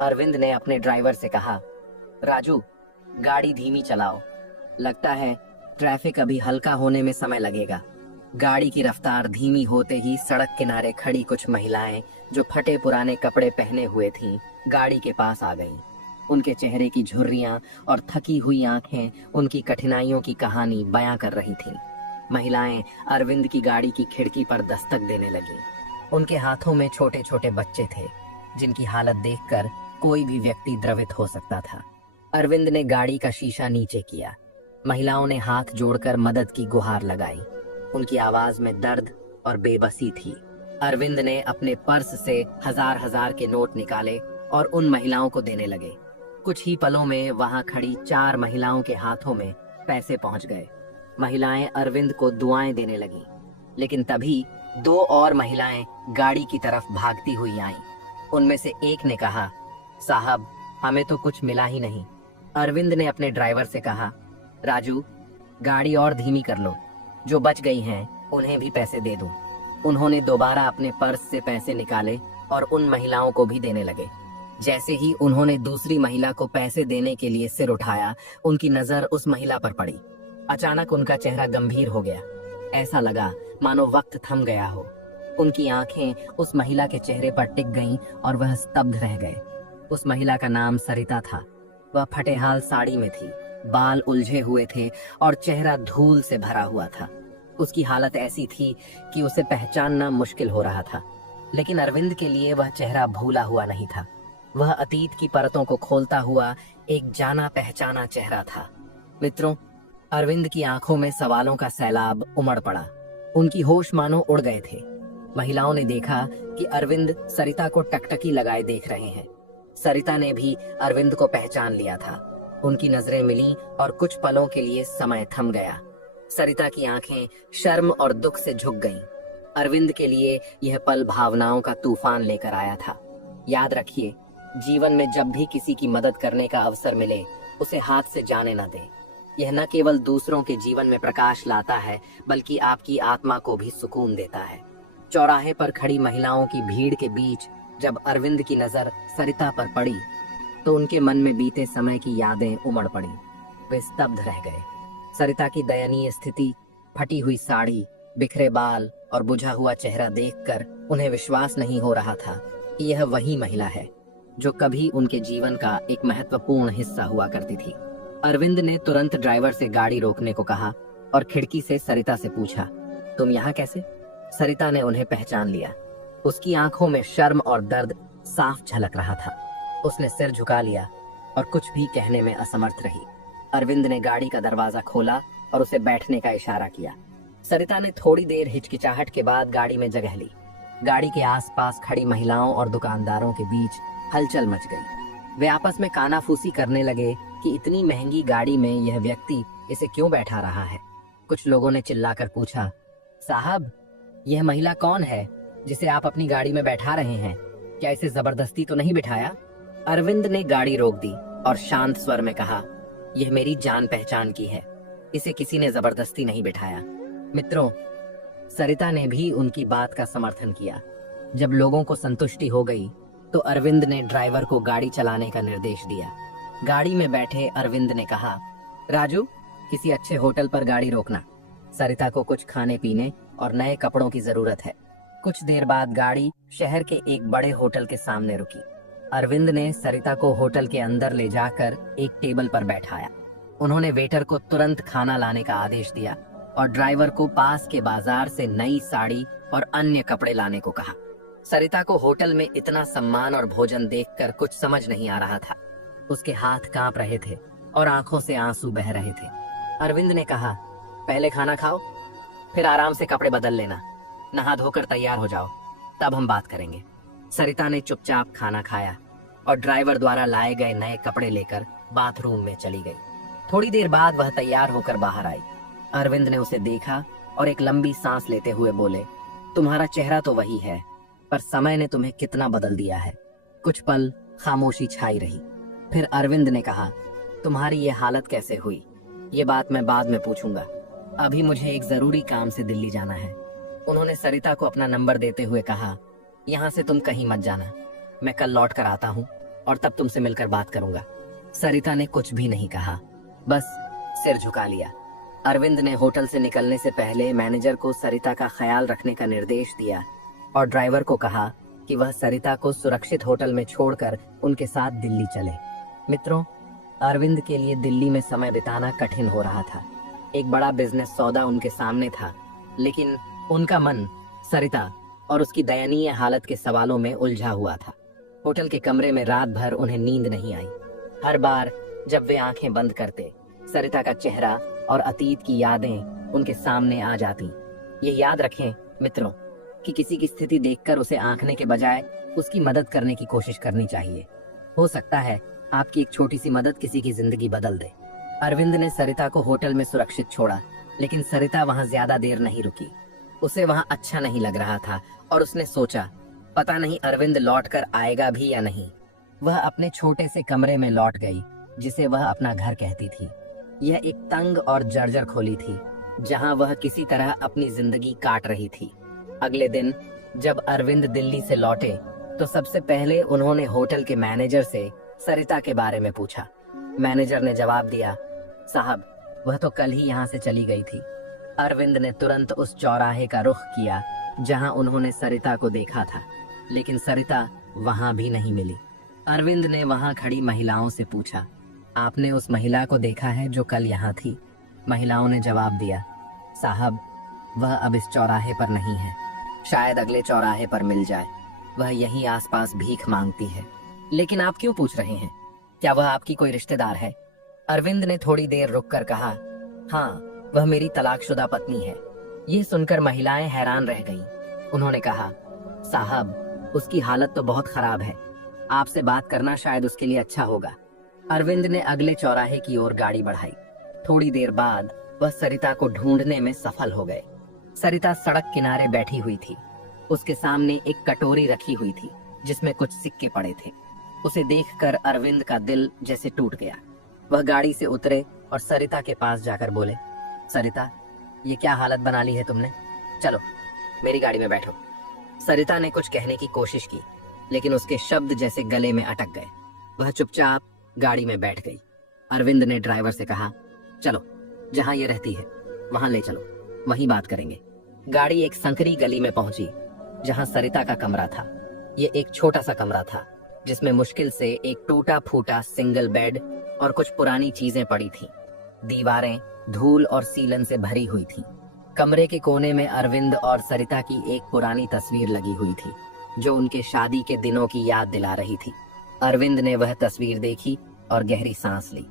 अरविंद ने अपने ड्राइवर से कहा, राजू, गाड़ी धीमी चलाओ, लगता है ट्रैफिक अभी हल्का होने में समय लगेगा। गाड़ी की रफ्तार धीमी होते ही सड़क किनारे खड़ी कुछ महिलाएं जो फटे पुराने कपड़े पहने हुए थीं, गाड़ी के पास आ गईं। उनके चेहरे की झुर्रियां और थकी हुई आंखें उनकी कठिनाइयों की कहानी बयां कर रही थीं। महिलाएं अरविंद की गाड़ी की खिड़की पर दस्तक देने लगीं। उनके हाथों में छोटे छोटे बच्चे थे जिनकी हालत देखकर कोई भी व्यक्ति द्रवित हो सकता था। अरविंद ने गाड़ी का शीशा नीचे किया। महिलाओं ने हाथ जोड़कर मदद की गुहार लगाई। उनकी आवाज में दर्द और बेबसी थी। अरविंद ने अपने पर्स से हजार हजार के नोट निकाले और उन महिलाओं को देने लगे। कुछ ही पलों में वहां खड़ी 4 महिलाओं के हाथों में पैसे पहुंच गए। महिलाएं अरविंद को दुआएं देने लगीं, लेकिन तभी 2 और महिलाएं गाड़ी की तरफ भागती हुई आईं। उनमें से एक ने कहा, साहब, हमें तो कुछ मिला ही नहीं। अरविंद ने अपने ड्राइवर से कहा, राजू, गाड़ी और धीमी कर लो, जो बच गई हैं उन्हें भी पैसे दे दूं। उन्होंने दोबारा अपने पर्स से पैसे निकाले और उन महिलाओं को भी देने लगे। जैसे ही उन्होंने दूसरी महिला को पैसे देने के लिए सिर उठाया, उनकी नजर उस महिला पर पड़ी। अचानक उनका चेहरा गंभीर हो गया। ऐसा लगा मानो वक्त थम गया हो। उनकी आंखें उस महिला के चेहरे पर टिक गईं और वह स्तब्ध रह गए। उस महिला का नाम सरिता था। वह फटेहाल साड़ी में थी, बाल उलझे हुए थे और चेहरा धूल से भरा हुआ था। उसकी हालत ऐसी थी कि उसे पहचानना मुश्किल हो रहा था, लेकिन अरविंद के लिए वह चेहरा भूला हुआ नहीं था। वह अतीत की परतों को खोलता हुआ एक जाना पहचाना चेहरा था। मित्रों, अरविंद की आंखों में सवालों का सैलाब उमड़ पड़ा। उनकी होश मानो उड़ गए थे। महिलाओं ने देखा कि अरविंद सरिता को टकटकी लगाए देख रहे हैं। सरिता ने भी अरविंद को पहचान लिया था। उनकी नजरें मिलीं और कुछ पलों के लिए समय थम गया। सरिता की आंखें शर्म और दुख से झुक गईं। अरविंद के लिए यह पल भावनाओं का तूफान लेकर आया था। याद रखिए, जीवन में जब भी किसी की मदद करने का अवसर मिले, उसे हाथ से जाने न दे। यह न केवल दूसरों के जीवन में प्रकाश लाता है, बल्कि आपकी आत्मा को भी सुकून देता है। चौराहे पर खड़ी महिलाओं की भीड़ के बीच जब अरविंद की नजर सरिता पर पड़ी, तो उनके मन में बीते समय की यादें उमड़ पड़ी। वे स्तब्ध रह गए। सरिता की दयनीय स्थिति, फटी हुई साड़ी, बिखरे बाल और बुझा हुआ चेहरा देखकर उन्हें विश्वास नहीं हो रहा था कि यह वही महिला है जो कभी उनके जीवन का एक महत्वपूर्ण हिस्सा हुआ करती थी। अरविंद ने तुरंत ड्राइवर से गाड़ी रोकने को कहा और खिड़की से सरिता से पूछा, तुम यहाँ कैसे? सरिता ने उन्हें पहचान लिया। उसकी आंखों में शर्म और दर्द साफ झलक रहा था। उसने सिर झुका लिया और कुछ भी कहने में असमर्थ रही। अरविंद ने गाड़ी का दरवाजा खोला और उसे बैठने का इशारा किया। सरिता ने थोड़ी देर हिचकिचाहट के बाद गाड़ी में जगह ली। गाड़ी के आसपास खड़ी महिलाओं और दुकानदारों के बीच हलचल मच गई। वे आपस में कानाफूसी करने लगे कि इतनी महंगी गाड़ी में यह व्यक्ति इसे क्यों बैठा रहा है। कुछ लोगों ने चिल्लाकर पूछा, साहब, यह महिला कौन है जिसे आप अपनी गाड़ी में बैठा रहे हैं? क्या इसे जबरदस्ती तो नहीं बिठाया? अरविंद ने गाड़ी रोक दी और शांत स्वर में कहा, यह मेरी जान पहचान की है, इसे किसी ने जबरदस्ती नहीं बिठाया। मित्रों, सरिता ने भी उनकी बात का समर्थन किया। जब लोगों को संतुष्टि हो गई, तो अरविंद ने ड्राइवर को गाड़ी चलाने का निर्देश दिया। गाड़ी में बैठे अरविंद ने कहा, राजू, किसी अच्छे होटल पर गाड़ी रोकना। सरिता को कुछ खाने पीने और नए कपड़ों की जरूरत है। कुछ देर बाद गाड़ी शहर के एक बड़े होटल के सामने रुकी। अरविंद ने सरिता को होटल के अंदर ले जाकर एक टेबल पर बैठाया। उन्होंने वेटर को तुरंत खाना लाने का आदेश दिया और ड्राइवर को पास के बाजार से नई साड़ी और अन्य कपड़े लाने को कहा। सरिता को होटल में इतना सम्मान और भोजन देखकर कुछ समझ नहीं आ रहा था। उसके हाथ कांप रहे थे और आंखों से आंसू बह रहे थे। अरविंद ने कहा, पहले खाना खाओ, फिर आराम से कपड़े बदल लेना, नहा धोकर तैयार हो जाओ, तब हम बात करेंगे। सरिता ने चुपचाप खाना खाया और ड्राइवर द्वारा लाए गए नए कपड़े लेकर बाथरूम में चली गई। थोड़ी देर बाद वह तैयार होकर बाहर आई। अरविंद ने उसे देखा और एक लंबी सांस लेते हुए बोले, तुम्हारा चेहरा तो वही है, पर समय ने तुम्हें कितना बदल दिया है। कुछ पल खामोशी छाई रही। फिर अरविंद ने कहा, तुम्हारी ये हालत कैसे हुई? ये बात मैं बाद में पूछूंगा, अभी मुझे एक जरूरी काम से दिल्ली जाना है। उन्होंने सरिता को अपना नंबर देते हुए कहा, यहाँ से तुम कहीं मत जाना, मैं कल लौट कर आता हूँ और तब तुमसे मिलकर बात करूंगा। सरिता ने कुछ भी नहीं कहा, बस सिर झुका लिया। अरविंद ने होटल से निकलने से पहले मैनेजर को सरिता का ख्याल रखने का निर्देश दिया और ड्राइवर को कहा कि वह सरिता को सुरक्षित होटल में छोड़कर उनके साथ दिल्ली चले। मित्रों, अरविंद के लिए दिल्ली में समय बिताना कठिन हो रहा था। एक बड़ा बिजनेस सौदा उनके सामने था, लेकिन उनका मन सरिता और उसकी दयनीय हालत के सवालों में उलझा हुआ था। होटल के कमरे में रात भर उन्हें नींद नहीं आई। हर बार जब वे आंखें बंद करते, सरिता का चेहरा और अतीत की यादें उनके सामने आ जाती। ये याद रखें मित्रों कि किसी की स्थिति देखकर उसे आंकने के बजाय उसकी मदद करने की कोशिश करनी चाहिए। हो सकता है आपकी एक छोटी सी मदद किसी की जिंदगी बदल दे। अरविंद ने सरिता को होटल में सुरक्षित छोड़ा, लेकिन सरिता वहां ज्यादा देर नहीं रुकी। उसे वहां अच्छा नहीं लग रहा था और उसने सोचा पता नहीं अरविंद लौट कर आएगा भी या नहीं। वह अपने छोटे से कमरे में लौट गई जिसे वह अपना घर कहती थी। यह एक तंग और जर्जर खोली थी जहां वह किसी तरह अपनी जिंदगी काट रही थी। अगले दिन जब अरविंद दिल्ली से लौटे तो सबसे पहले उन्होंने होटल के मैनेजर से सरिता के बारे में पूछा। मैनेजर ने जवाब दिया, साहब वह तो कल ही यहाँ से चली गई थी। अरविंद ने तुरंत उस चौराहे का रुख किया जहां उन्होंने सरिता को देखा था, लेकिन सरिता वहां भी नहीं मिली। अरविंद ने वहां खड़ी महिलाओं से पूछा, आपने उस महिला को देखा है जो कल यहाँ थी? महिलाओं ने जवाब दिया, साहब वह अब इस चौराहे पर नहीं है, शायद अगले चौराहे पर मिल जाए। वह यहीं आसपास भीख मांगती है। लेकिन आप क्यों पूछ रहे हैं? क्या वह आपकी कोई रिश्तेदार है? अरविंद ने थोड़ी देर रुककर कहा, हाँ वह मेरी तलाकशुदा पत्नी है। यह सुनकर महिलाएं हैरान रह गईं। उन्होंने कहा, साहब उसकी हालत तो बहुत खराब है, आपसे बात करना शायद उसके लिए अच्छा होगा। अरविंद ने अगले चौराहे की ओर गाड़ी बढ़ाई। थोड़ी देर बाद वह सरिता को ढूंढने में सफल हो गए। सरिता सड़क किनारे बैठी हुई थी। उसके सामने एक कटोरी रखी हुई थी जिसमें कुछ सिक्के पड़े थे। उसे देखकर अरविंद का दिल जैसे टूट गया। वह गाड़ी से उतरे और सरिता के पास जाकर बोले, सरिता ये क्या हालत बना ली है तुमने? चलो मेरी गाड़ी में बैठो। सरिता ने कुछ कहने की कोशिश की, लेकिन उसके शब्द जैसे गले में अटक गए। वह चुपचाप गाड़ी में बैठ गई। अरविंद ने ड्राइवर से कहा, चलो जहां ये रहती है वहां ले चलो, वहीं बात करेंगे। गाड़ी एक संकरी गली में पहुंची जहां सरिता का कमरा था। ये एक छोटा सा कमरा था जिसमें मुश्किल से एक टूटा फूटा सिंगल बेड और कुछ पुरानी चीजें पड़ी थी। दीवारें धूल और सीलन से भरी हुई थी। कमरे के कोने में अरविंद और सरिता की एक पुरानी तस्वीर लगी हुई थी जो उनके शादी के दिनों की याद दिला रही थी। अरविंद ने वह तस्वीर देखी और गहरी सांस ली।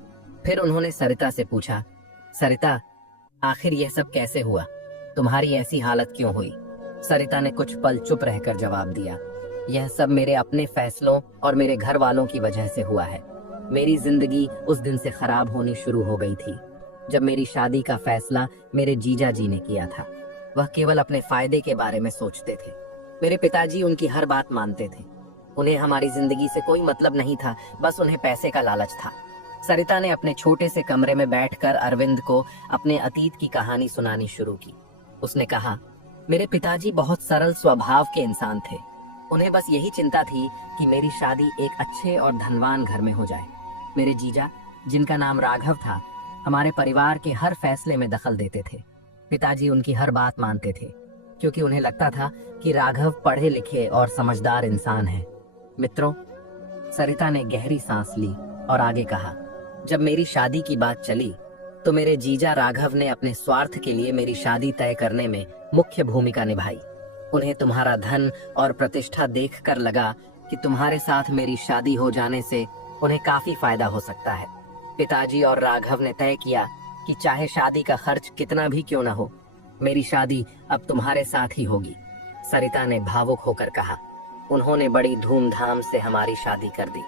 फिर उन्होंने सरिता से पूछा, सरिता आखिर यह सब कैसे हुआ? तुम्हारी ऐसी हालत क्यों हुई? सरिता ने कुछ पल चुप रहकर जवाब दिया, यह सब मेरे अपने फैसलों और मेरे घर वालों की वजह से हुआ है। मेरी जिंदगी उस दिन से खराब होनी शुरू हो गई थी जब मेरी शादी का फैसला मेरे जीजा जी ने किया था। वह केवल अपने फायदे के बारे में सोचते थे। मेरे पिताजी उनकी हर बात मानते थे। उन्हें हमारी जिंदगी से कोई मतलब नहीं था, बस उन्हें पैसे का लालच था। सरिता ने अपने छोटे से कमरे में बैठकर अरविंद को अपने अतीत की कहानी सुनानी शुरू की। उसने कहा, मेरे पिताजी बहुत सरल स्वभाव के इंसान थे। उन्हें बस यही चिंता थी कि मेरी शादी एक अच्छे और धनवान घर में हो जाए। मेरे जीजा, जिनका नाम राघव था, हमारे परिवार के हर फैसले में दखल देते थे। पिताजी उनकी हर बात मानते थे क्योंकि उन्हें लगता था कि राघव पढ़े लिखे और समझदार इंसान है। मित्रों, सरिता ने गहरी सांस ली और आगे कहा, जब मेरी शादी की बात चली तो मेरे जीजा राघव ने अपने स्वार्थ के लिए मेरी शादी तय करने में मुख्य भूमिका निभाई। उन्हें तुम्हारा धन और प्रतिष्ठा देखकर लगा कि तुम्हारे साथ मेरी शादी हो जाने से उन्हें काफी फायदा हो सकता है। पिताजी और राघव ने तय किया कि चाहे शादी का खर्च कितना भी क्यों न हो, मेरी शादी अब तुम्हारे साथ ही होगी। सरिता ने भावुक होकर कहा, उन्होंने बड़ी धूमधाम से हमारी शादी कर दी,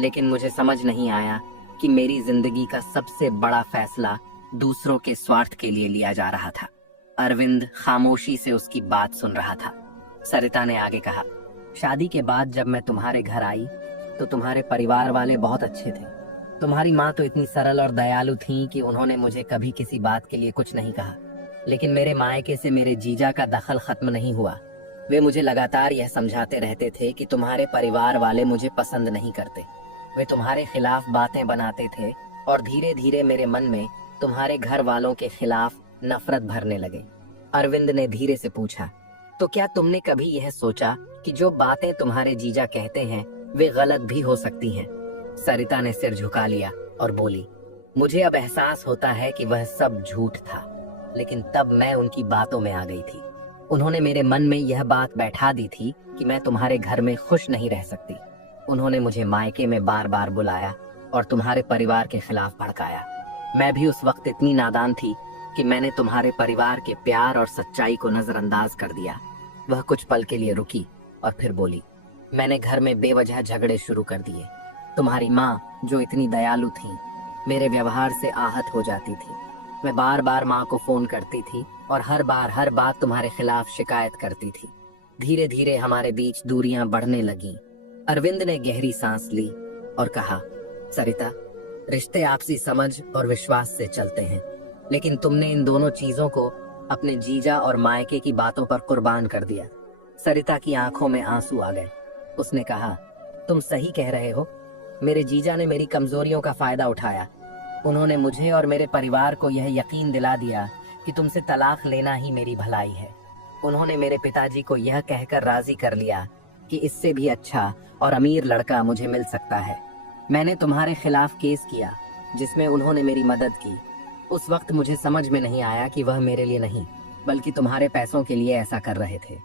लेकिन मुझे समझ नहीं आया कि मेरी जिंदगी का सबसे बड़ा फैसला दूसरों के स्वार्थ के लिए लिया जा रहा था। अरविंद खामोशी से उसकी बात सुन रहा था। सरिता ने आगे कहा, शादी के बाद जब मैं तुम्हारे घर आई तो तुम्हारे परिवार वाले बहुत अच्छे थे। तुम्हारी माँ तो इतनी सरल और दयालु थी कि उन्होंने मुझे कभी किसी बात के लिए कुछ नहीं कहा। लेकिन मेरे मायके से मेरे जीजा का दखल खत्म नहीं हुआ। वे मुझे लगातार यह समझाते रहते थे कि तुम्हारे परिवार वाले मुझे पसंद नहीं करते। वे तुम्हारे खिलाफ बातें बनाते थे और धीरे धीरे मेरे मन में तुम्हारे घर वालों के खिलाफ नफरत भरने लगे। अरविंद ने धीरे से पूछा, तो क्या तुमने कभी यह सोचा कि जो बातें तुम्हारे जीजा कहते हैं वे गलत भी हो सकती हैं? सरिता ने सिर झुका लिया और बोली, मुझे अब एहसास होता है कि वह सब झूठ था, लेकिन तब मैं उनकी बातों में आ गई थी। उन्होंने मेरे मन में यह बात बैठा दी थी कि मैं तुम्हारे घर में खुश नहीं रह सकती। उन्होंने मुझे मायके में बार बार बुलाया और तुम्हारे परिवार के खिलाफ भड़काया। मैं भी उस वक्त इतनी नादान थी कि मैंने तुम्हारे परिवार के प्यार और सच्चाई को नजरअंदाज कर दिया। वह कुछ पल के लिए रुकी और फिर बोली, मैंने घर में बेवजह झगड़े शुरू कर दिए। तुम्हारी माँ जो इतनी दयालु थी, मेरे व्यवहार से आहत हो जाती थी। मैं बार बार माँ को फोन करती थी और हर बात तुम्हारे खिलाफ शिकायत करती थी। धीरे धीरे हमारे बीच दूरियां बढ़ने लगी। अरविंद ने गहरी सांस ली और कहा, सरिता, रिश्ते आपसी समझ और विश्वास से चलते हैं, लेकिन तुमने इन दोनों चीजों को अपने जीजा और मायके की बातों पर कुर्बान कर दिया। सरिता की आंखों में आंसू आ गए। उसने कहा, तुम सही कह रहे हो। मेरे जीजा ने मेरी कमजोरियों का फायदा उठाया। उन्होंने मुझे और मेरे परिवार को यह यकीन दिला दिया कि तुमसे तलाक लेना ही मेरी भलाई है। उन्होंने मेरे पिताजी को यह कहकर राजी कर लिया कि इससे भी अच्छा और अमीर लड़का मुझे मिल सकता है। मैंने तुम्हारे खिलाफ केस किया जिसमें उन्होंने मेरी मदद की। उस वक्त मुझे समझ में नहीं आया कि वह मेरे लिए नहीं बल्कि तुम्हारे पैसों के लिए ऐसा कर रहे थे।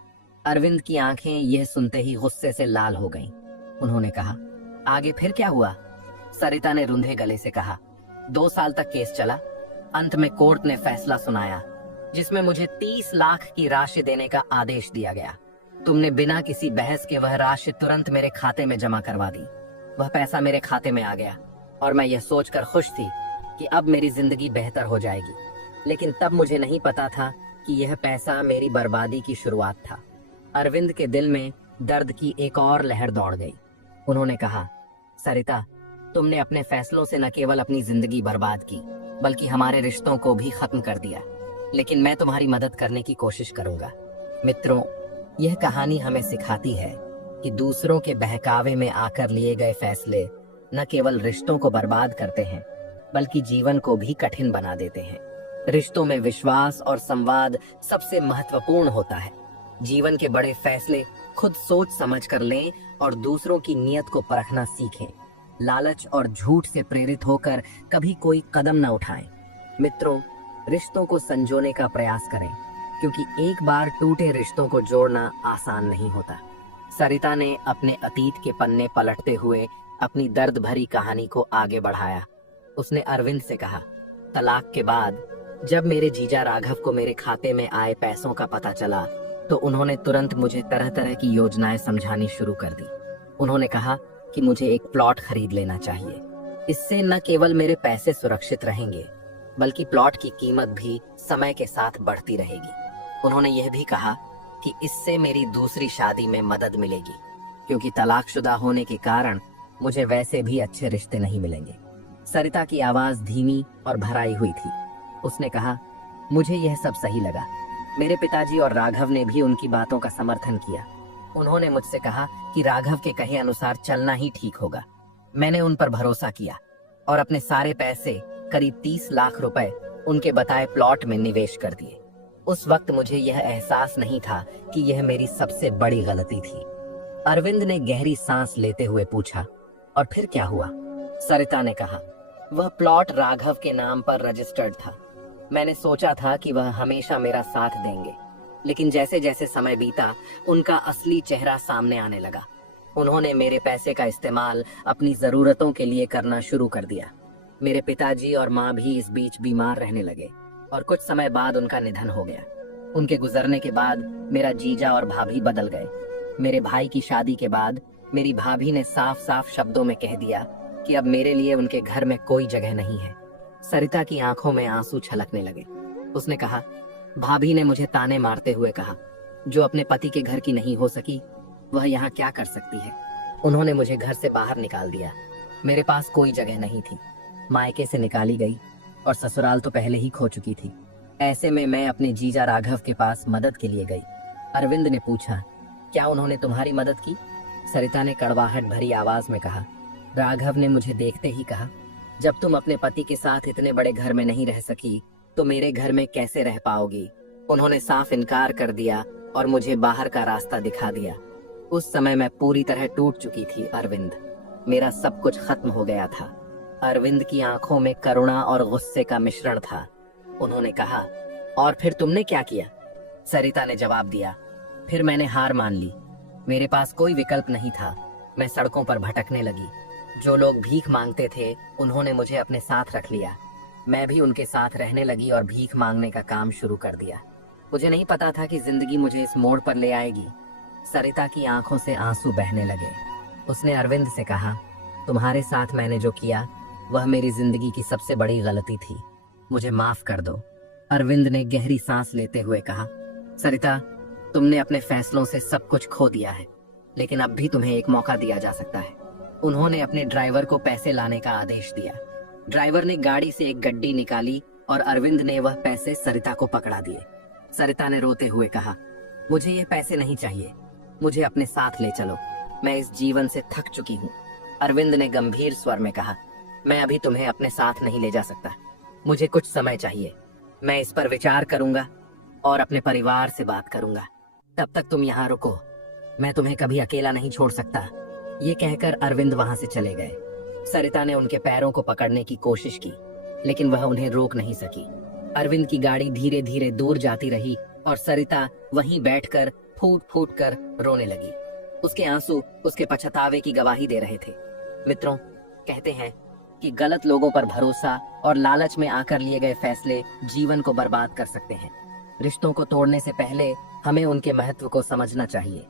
अरविंद की आंखें यह सुनते ही गुस्से से लाल हो गईं। उन्होंने कहा, आगे फिर क्या हुआ? सरिता ने रुंधे गले से कहा, 2 साल तक केस चला। अंत में कोर्ट ने फैसला सुनाया जिसमें मुझे 30 लाख की राशि देने का आदेश दिया गया। तुमने बिना किसी बहस के वह राशि तुरंत मेरे खाते में जमा करवा दी। वह पैसा मेरे खाते में आ गया और मैं यह सोचकर खुश थी कि अब मेरी जिंदगी बेहतर हो जाएगी। लेकिन तब मुझे नहीं पता था कि यह पैसा मेरी बर्बादी की शुरुआत था। अरविंद के दिल में दर्द की एक और लहर दौड़ गई। उन्होंने कहा, सरिता, तुमने अपने फैसलों से न केवल अपनी जिंदगी बर्बाद की बल्कि हमारे रिश्तों को भी खत्म कर दिया। लेकिन मैं तुम्हारी मदद करने की कोशिश करूंगा। मित्रों, यह कहानी हमें सिखाती है कि दूसरों के बहकावे में आकर लिए गए फैसले न केवल रिश्तों को बर्बाद करते हैं बल्कि जीवन को भी कठिन बना देते हैं। रिश्तों में विश्वास और संवाद सबसे महत्वपूर्ण होता है। जीवन के बड़े फैसले खुद सोच समझ कर लें और दूसरों की नीयत को परखना सीखें। लालच और झूठ से प्रेरित होकर कभी कोई कदम न उठाएं। मित्रों, रिश्तों को संजोने का प्रयास करें क्योंकि एक बार टूटे रिश्तों को जोड़ना आसान नहीं होता। सरिता ने अपने अतीत के पन्ने पलटते हुए अपनी दर्द भरी कहानी को आगे बढ़ाया। उसने अरविंद से कहा, तलाक के बाद जब मेरे जीजा राघव को मेरे खाते में आए पैसों का पता चला तो उन्होंने तुरंत मुझे तरह तरह की योजनाएं समझानी शुरू कर दी। उन्होंने कहा कि मुझे एक प्लॉट खरीद लेना चाहिए। इससे न केवल मेरे पैसे सुरक्षित रहेंगे बल्कि प्लॉट की कीमत भी समय के साथ बढ़ती रहेगी। उन्होंने यह भी कहा कि इससे मेरी दूसरी शादी में मदद मिलेगी क्योंकि तलाकशुदा होने के कारण मुझे वैसे भी अच्छे रिश्ते नहीं मिलेंगे। सरिता की आवाज धीमी और भराई हुई थी। उसने कहा, मुझे यह सब सही लगा। मेरे पिताजी और राघव ने भी उनकी बातों का समर्थन किया। उन्होंने मुझसे कहा कि राघव के कहे अनुसार चलना ही ठीक होगा। मैंने उन पर भरोसा किया और अपने सारे पैसे, करीब 30 लाख रुपए, उनके बताए प्लॉट में निवेश कर दिए। उस वक्त मुझे यह एहसास नहीं था कि यह मेरी सबसे बड़ी गलती थी। अरविंद ने गहरी सांस लेते हुए पूछा, और फिर क्या हुआ? सरिता ने कहा, वह प्लॉट राघव के नाम पर रजिस्टर्ड था। मैंने सोचा था कि वह हमेशा मेरा साथ देंगे, लेकिन जैसे जैसे समय बीता उनका असली चेहरा सामने आने लगा। उन्होंने मेरे पैसे का इस्तेमाल अपनी जरूरतों के लिए करना शुरू कर दिया। मेरे पिताजी और माँ भी इस बीच बीमार रहने लगे और कुछ समय बाद उनका निधन हो गया। उनके गुजरने के बाद मेरा जीजा और भाभी बदल गए। मेरे भाई की शादी के बाद मेरी भाभी ने साफ साफ शब्दों में कह दिया कि अब मेरे लिए उनके घर में कोई जगह नहीं है। सरिता की आंखों में आंसू छलकने लगे। उसने कहा, भाभी ने मुझे ताने मारते हुए कहा, जो अपने पति के घर की नहीं हो सकी वह यहाँ क्या कर सकती है। उन्होंने मुझे घर से बाहर निकाल दिया। मेरे पास कोई जगह नहीं थी। मायके से निकाली गई और ससुराल तो पहले ही खो चुकी थी। ऐसे में मैं अपने जीजा राघव के पास मदद के लिए गई। अरविंद ने पूछा, क्या उन्होंने तुम्हारी मदद की? सरिता ने कड़वाहट भरी आवाज में कहा, राघव ने मुझे देखते ही कहा, जब तुम अपने पति के साथ इतने बड़े घर में नहीं रह सकी तो मेरे घर में कैसे रह पाओगी? उन्होंने साफ इनकार कर दिया और मुझे बाहर का रास्ता दिखा दिया। उस समय मैं पूरी तरह टूट चुकी थी अरविंद। मेरा सब कुछ खत्म हो गया था। अरविंद की आंखों में करुणा और गुस्से का मिश्रण था। उन्होंने कहा, और फिर तुमने क्या किया? सरिता ने जवाब दिया, फिर मैंने हार मान ली। मेरे पास कोई विकल्प नहीं था। मैं सड़कों पर भटकने लगी। जो लोग भीख मांगते थे उन्होंने मुझे अपने साथ रख लिया। मैं भी उनके साथ रहने लगी और भीख मांगने का काम शुरू कर दिया। मुझे नहीं पता था कि जिंदगी मुझे इस मोड़ पर ले आएगी। सरिता की आंखों से आंसू बहने लगे। उसने अरविंद से कहा, तुम्हारे साथ मैंने जो किया वह मेरी जिंदगी की सबसे बड़ी गलती थी, मुझे माफ कर दो। अरविंद ने गहरी सांस लेते हुए कहा, सरिता, तुमने अपने फैसलों से सब कुछ खो दिया है, लेकिन अब भी तुम्हें एक मौका दिया जा सकता है। उन्होंने अपने ड्राइवर को पैसे लाने का आदेश दिया। ड्राइवर ने गाड़ी से एक गड्डी निकाली और अरविंद ने वह पैसे सरिता को पकड़ा दिए। सरिता ने रोते हुए कहा, मुझे ये पैसे नहीं चाहिए, मुझे अपने साथ ले चलो, मैं इस जीवन से थक चुकी हूँ। अरविंद ने गंभीर स्वर में कहा, मैं अभी तुम्हें अपने साथ नहीं ले जा सकता, मुझे कुछ समय चाहिए। मैं इस पर विचार करूंगा और अपने परिवार से बात करूंगा। तब तक तुम यहाँ रुको, मैं तुम्हें कभी अकेला नहीं छोड़ सकता। ये कहकर अरविंद वहां से चले गए। सरिता ने उनके पैरों को पकड़ने की कोशिश की, लेकिन वह उन्हें रोक नहीं सकी। अरविंद की गाड़ी धीरे धीरे दूर जाती रही और सरिता वहीं बैठकर फूट फूट कर रोने लगी। उसके आंसू उसके पछतावे की गवाही दे रहे थे। मित्रों, कहते हैं कि गलत लोगों पर भरोसा और लालच में आकर लिए गए फैसले जीवन को बर्बाद कर सकते हैं। रिश्तों को तोड़ने से पहले हमें उनके महत्व को समझना चाहिए।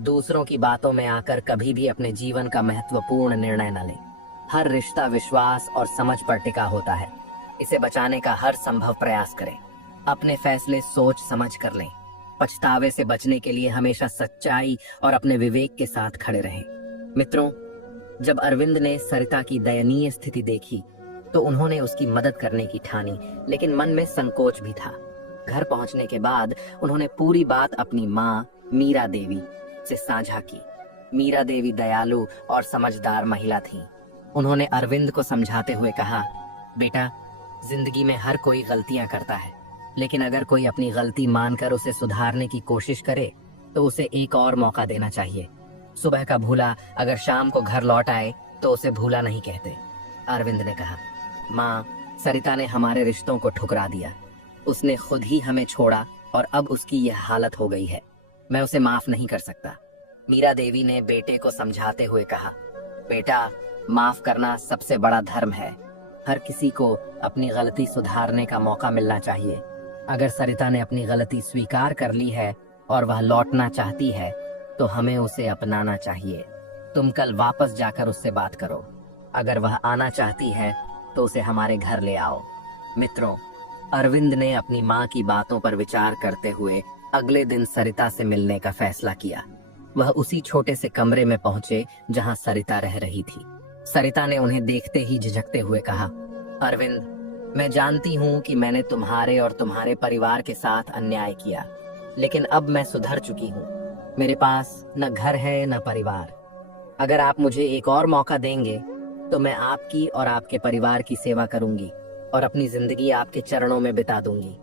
दूसरों की बातों में आकर कभी भी अपने जीवन का महत्वपूर्ण निर्णय न लें। हर रिश्ता विश्वास और समझ पर टिका होता है। इसे बचाने का हर संभव प्रयास करें। अपने फैसले सोच समझ कर लें। पछतावे से बचने के लिए हमेशा सच्चाई और अपने विवेक के साथ खड़े रहें। मित्रों, जब अरविंद ने सरिता की दयनीय स्थिति देखी तो उन्होंने उसकी मदद करने की ठानी, लेकिन मन में संकोच भी था। घर पहुंचने के बाद उन्होंने पूरी बात अपनी माँ मीरा देवी से साझा की। मीरा देवी दयालु और समझदार महिला थीं। उन्होंने अरविंद को समझाते हुए कहा, बेटा, जिंदगी में हर कोई गलतियां करता है, लेकिन अगर कोई अपनी गलती मानकर उसे सुधारने की कोशिश करे तो उसे एक और मौका देना चाहिए। सुबह का भूला अगर शाम को घर लौट आए तो उसे भूला नहीं कहते। अरविंद ने कहा, माँ, सरिता ने हमारे रिश्तों को ठुकरा दिया। उसने खुद ही हमें छोड़ा और अब उसकी यह हालत हो गई है। मैं उसे माफ नहीं कर सकता। मीरा देवी ने बेटे को समझाते हुए कहा, बेटा, माफ करना सबसे बड़ा धर्म है। हर किसी को अपनी गलती सुधारने का मौका मिलना चाहिए। अगर सरिता ने अपनी गलती स्वीकार कर ली है और वह लौटना चाहती है तो हमें उसे अपनाना चाहिए। तुम कल वापस जाकर उससे बात करो। अगर वह आना चाहती है तो उसे हमारे घर ले आओ। मित्रों, अरविंद ने अपनी माँ की बातों पर विचार करते हुए अगले दिन सरिता से मिलने का फैसला किया। वह उसी छोटे से कमरे में पहुंचे जहां सरिता रह रही थी। सरिता ने उन्हें देखते ही झिझकते हुए कहा, अरविंद, मैं जानती हूँ कि मैंने तुम्हारे और तुम्हारे परिवार के साथ अन्याय किया, लेकिन अब मैं सुधर चुकी हूँ। मेरे पास न घर है न परिवार। अगर आप मुझे एक और मौका देंगे तो मैं आपकी और आपके परिवार की सेवा करूंगी और अपनी जिंदगी आपके चरणों में बिता दूंगी।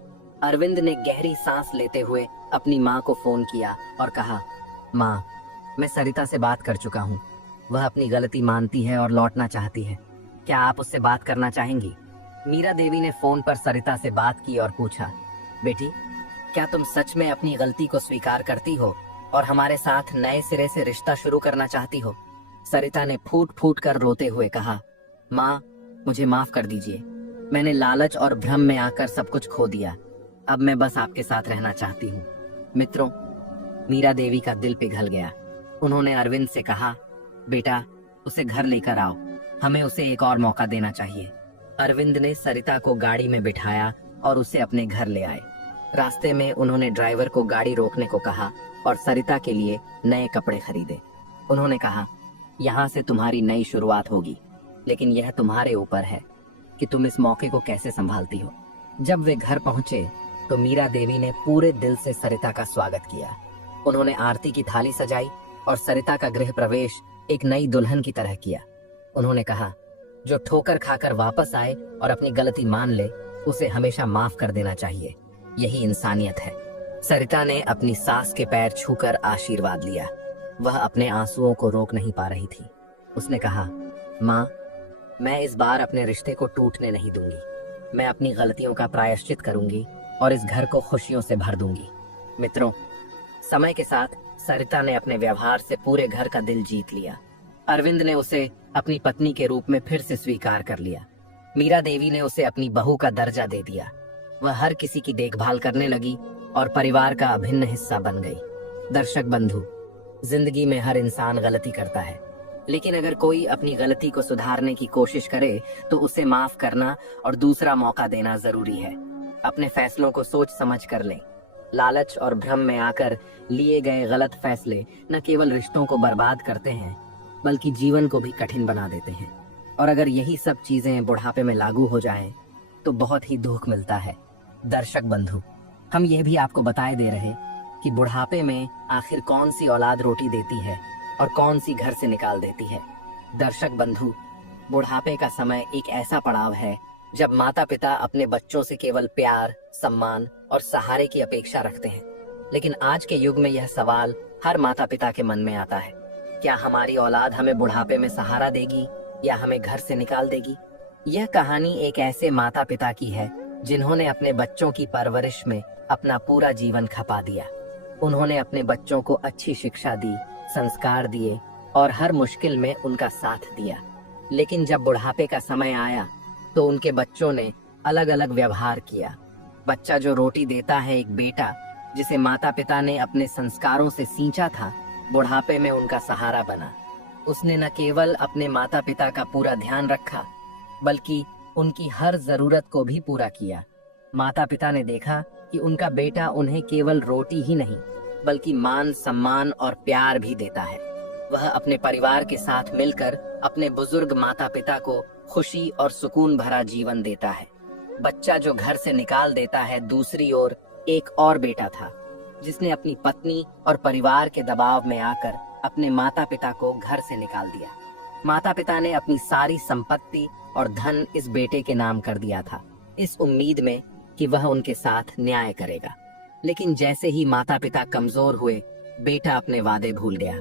अरविंद ने गहरी सांस लेते हुए अपनी माँ को फोन किया और कहा, माँ, मैं सरिता से बात कर चुका हूँ। वह अपनी गलती मानती है और लौटना चाहती है। क्या आप उससे बात करना चाहेंगी? मीरा देवी ने फोन पर सरिता से बात की और पूछा, बेटी, क्या तुम सच में अपनी गलती को स्वीकार करती हो और हमारे साथ नए सिरे से रिश्ता शुरू करना चाहती हो? सरिता ने फूट फूट कर रोते हुए कहा, माँ, मुझे माफ कर दीजिए। मैंने लालच और भ्रम में आकर सब कुछ खो दिया। अब मैं बस आपके साथ रहना चाहती हूँ। मित्रों, मीरा देवी का दिल पिघल गया। उन्होंने अरविंद से कहा, बेटा, उसे घर लेकर आओ, हमें उसे एक और मौका देना चाहिए। अरविंद ने सरिता को गाड़ी में बिठाया और उसे अपने घर ले आए। रास्ते में उन्होंने ड्राइवर को गाड़ी रोकने को कहा और सरिता के लिए नए कपड़े खरीदे। उन्होंने कहा, यहाँ से तुम्हारी नई शुरुआत होगी, लेकिन यह तुम्हारे ऊपर है कि तुम इस मौके को कैसे संभालती हो। जब वे घर पहुंचे तो मीरा देवी ने पूरे दिल से सरिता का स्वागत किया। उन्होंने आरती की थाली सजाई और सरिता का गृह प्रवेश एक नई दुल्हन की तरह किया। उन्होंने कहा, जो ठोकर खाकर वापस आए और अपनी गलती मान ले, उसे हमेशा माफ कर देना चाहिए। यही इंसानियत है। सरिता ने अपनी सास के पैर छूकर आशीर्वाद लिया। वह अपने आंसुओं को रोक नहीं पा रही थी। उसने कहा, माँ, मैं इस बार अपने रिश्ते को टूटने नहीं दूंगी। मैं अपनी गलतियों का प्रायश्चित करूंगी और इस घर को खुशियों से भर दूंगी। मित्रों, समय के साथ सरिता ने अपने व्यवहार से पूरे घर का दिल जीत लिया। अरविंद ने उसे अपनी पत्नी के रूप में फिर से स्वीकार कर लिया। मीरा देवी ने उसे अपनी बहू का दर्जा दे दिया। वह हर किसी की देखभाल करने लगी और परिवार का अभिन्न हिस्सा बन गई। दर्शक बंधु, जिंदगी में हर इंसान गलती करता है, लेकिन अगर कोई अपनी गलती को सुधारने की कोशिश करे तो उसे माफ करना और दूसरा मौका देना जरूरी है। अपने फैसलों को सोच समझ कर लें। लालच और भ्रम में आकर लिए गए गलत फैसले न केवल रिश्तों को बर्बाद करते हैं, बल्कि जीवन को भी कठिन बना देते हैं। और अगर यही सब चीजें बुढ़ापे में लागू हो जाएं, तो बहुत ही दुख मिलता है। दर्शक बंधु, हम यह भी आपको बताए दे रहे कि बुढ़ापे में आखिर कौन सी औलाद रोटी देती है और कौन सी घर से निकाल देती है। दर्शक बंधु, बुढ़ापे का समय एक ऐसा पड़ाव है जब माता पिता अपने बच्चों से केवल प्यार, सम्मान और सहारे की अपेक्षा रखते हैं। लेकिन आज के युग में यह सवाल हर माता पिता के मन में आता है, क्या हमारी औलाद हमें बुढ़ापे में सहारा देगी या हमें घर से निकाल देगी। यह कहानी एक ऐसे माता पिता की है जिन्होंने अपने बच्चों की परवरिश में अपना पूरा जीवन खपा दिया। उन्होंने अपने बच्चों को अच्छी शिक्षा दी, संस्कार दिए और हर मुश्किल में उनका साथ दिया। लेकिन जब बुढ़ापे का समय आया तो उनके बच्चों ने अलग अलग व्यवहार किया। बच्चा जो रोटी देता है, एक बेटा जिसे माता पिता ने अपने संस्कारों से सींचा था, बुढ़ापे में उनका सहारा बना। उसने न केवल अपने माता पिता का पूरा ध्यान रखा, बल्कि उनकी हर जरूरत को भी पूरा किया। माता पिता ने देखा कि उनका बेटा उन्हें केवल रोटी ही नहीं, बल्कि मान, सम्मान और प्यार भी देता है। वह अपने परिवार के साथ मिलकर अपने बुजुर्ग माता पिता को खुशी और सुकून भरा जीवन देता है। बच्चा जो घर से निकाल देता है, दूसरी ओर एक और बेटा था जिसने अपनी पत्नी और परिवार के दबाव में आकर अपने माता पिता को घर से निकाल दिया। माता पिता ने अपनी सारी संपत्ति और धन इस बेटे के नाम कर दिया था, इस उम्मीद में कि वह उनके साथ न्याय करेगा। लेकिन जैसे ही माता पिता कमजोर हुए, बेटा अपने वादे भूल गया।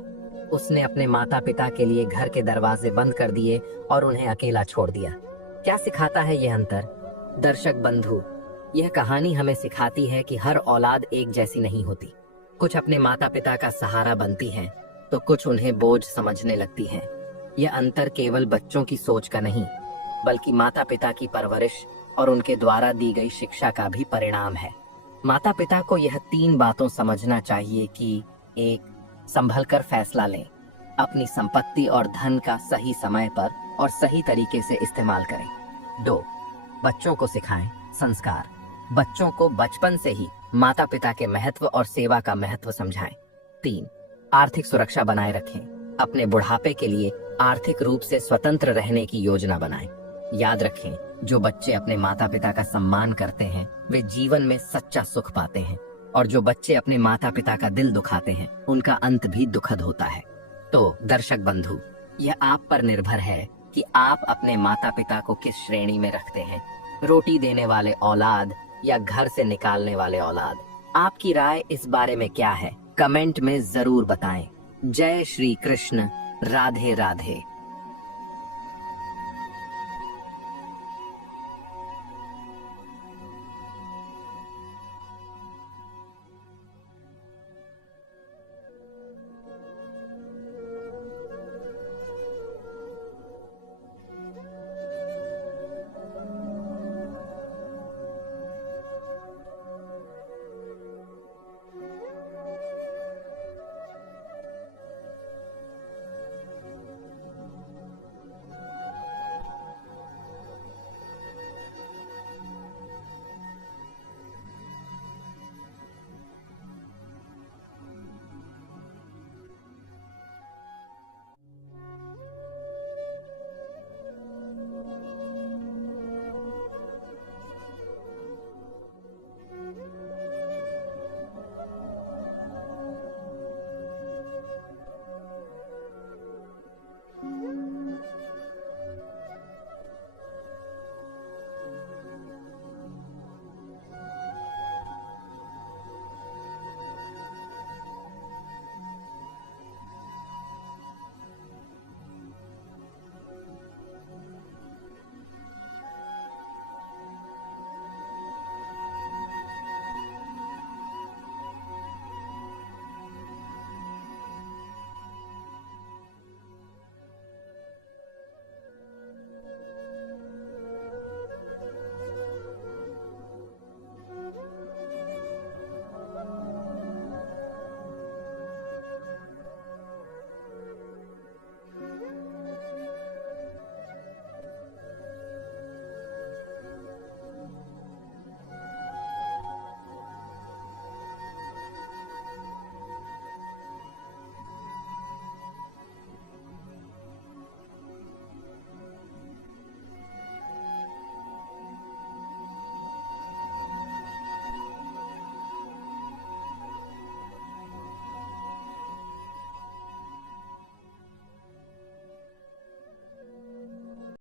उसने अपने माता पिता के लिए घर के दरवाजे बंद कर दिए और उन्हें अकेला छोड़ दिया। क्या सिखाता है यह अंतर? दर्शक बंधु, यह कहानी हमें सिखाती है कि हर औलाद एक जैसी नहीं होती। कुछ अपने माता पिता का सहारा बनती है तो कुछ उन्हें बोझ समझने लगती है। यह अंतर केवल बच्चों की सोच का नहीं, बल्कि माता पिता की परवरिश और उनके द्वारा दी गई शिक्षा का भी परिणाम है। माता पिता को यह 3 बातों समझना चाहिए कि 1. संभल कर फैसला लें, अपनी संपत्ति और धन का सही समय पर और सही तरीके से इस्तेमाल करें। 2. बच्चों को सिखाएं संस्कार, बच्चों को बचपन से ही माता पिता के महत्व और सेवा का महत्व समझाएं। 3. आर्थिक सुरक्षा बनाए रखें, अपने बुढ़ापे के लिए आर्थिक रूप से स्वतंत्र रहने की योजना बनाएं। याद रखें, जो बच्चे अपने माता पिता का सम्मान करते हैं वे जीवन में सच्चा सुख पाते हैं, और जो बच्चे अपने माता पिता का दिल दुखाते हैं उनका अंत भी दुखद होता है। तो दर्शक बंधु, यह आप पर निर्भर है कि आप अपने माता पिता को किस श्रेणी में रखते हैं, रोटी देने वाले औलाद या घर से निकालने वाले औलाद। आपकी राय इस बारे में क्या है? कमेंट में जरूर बताएं। जय श्री कृष्ण, राधे राधे।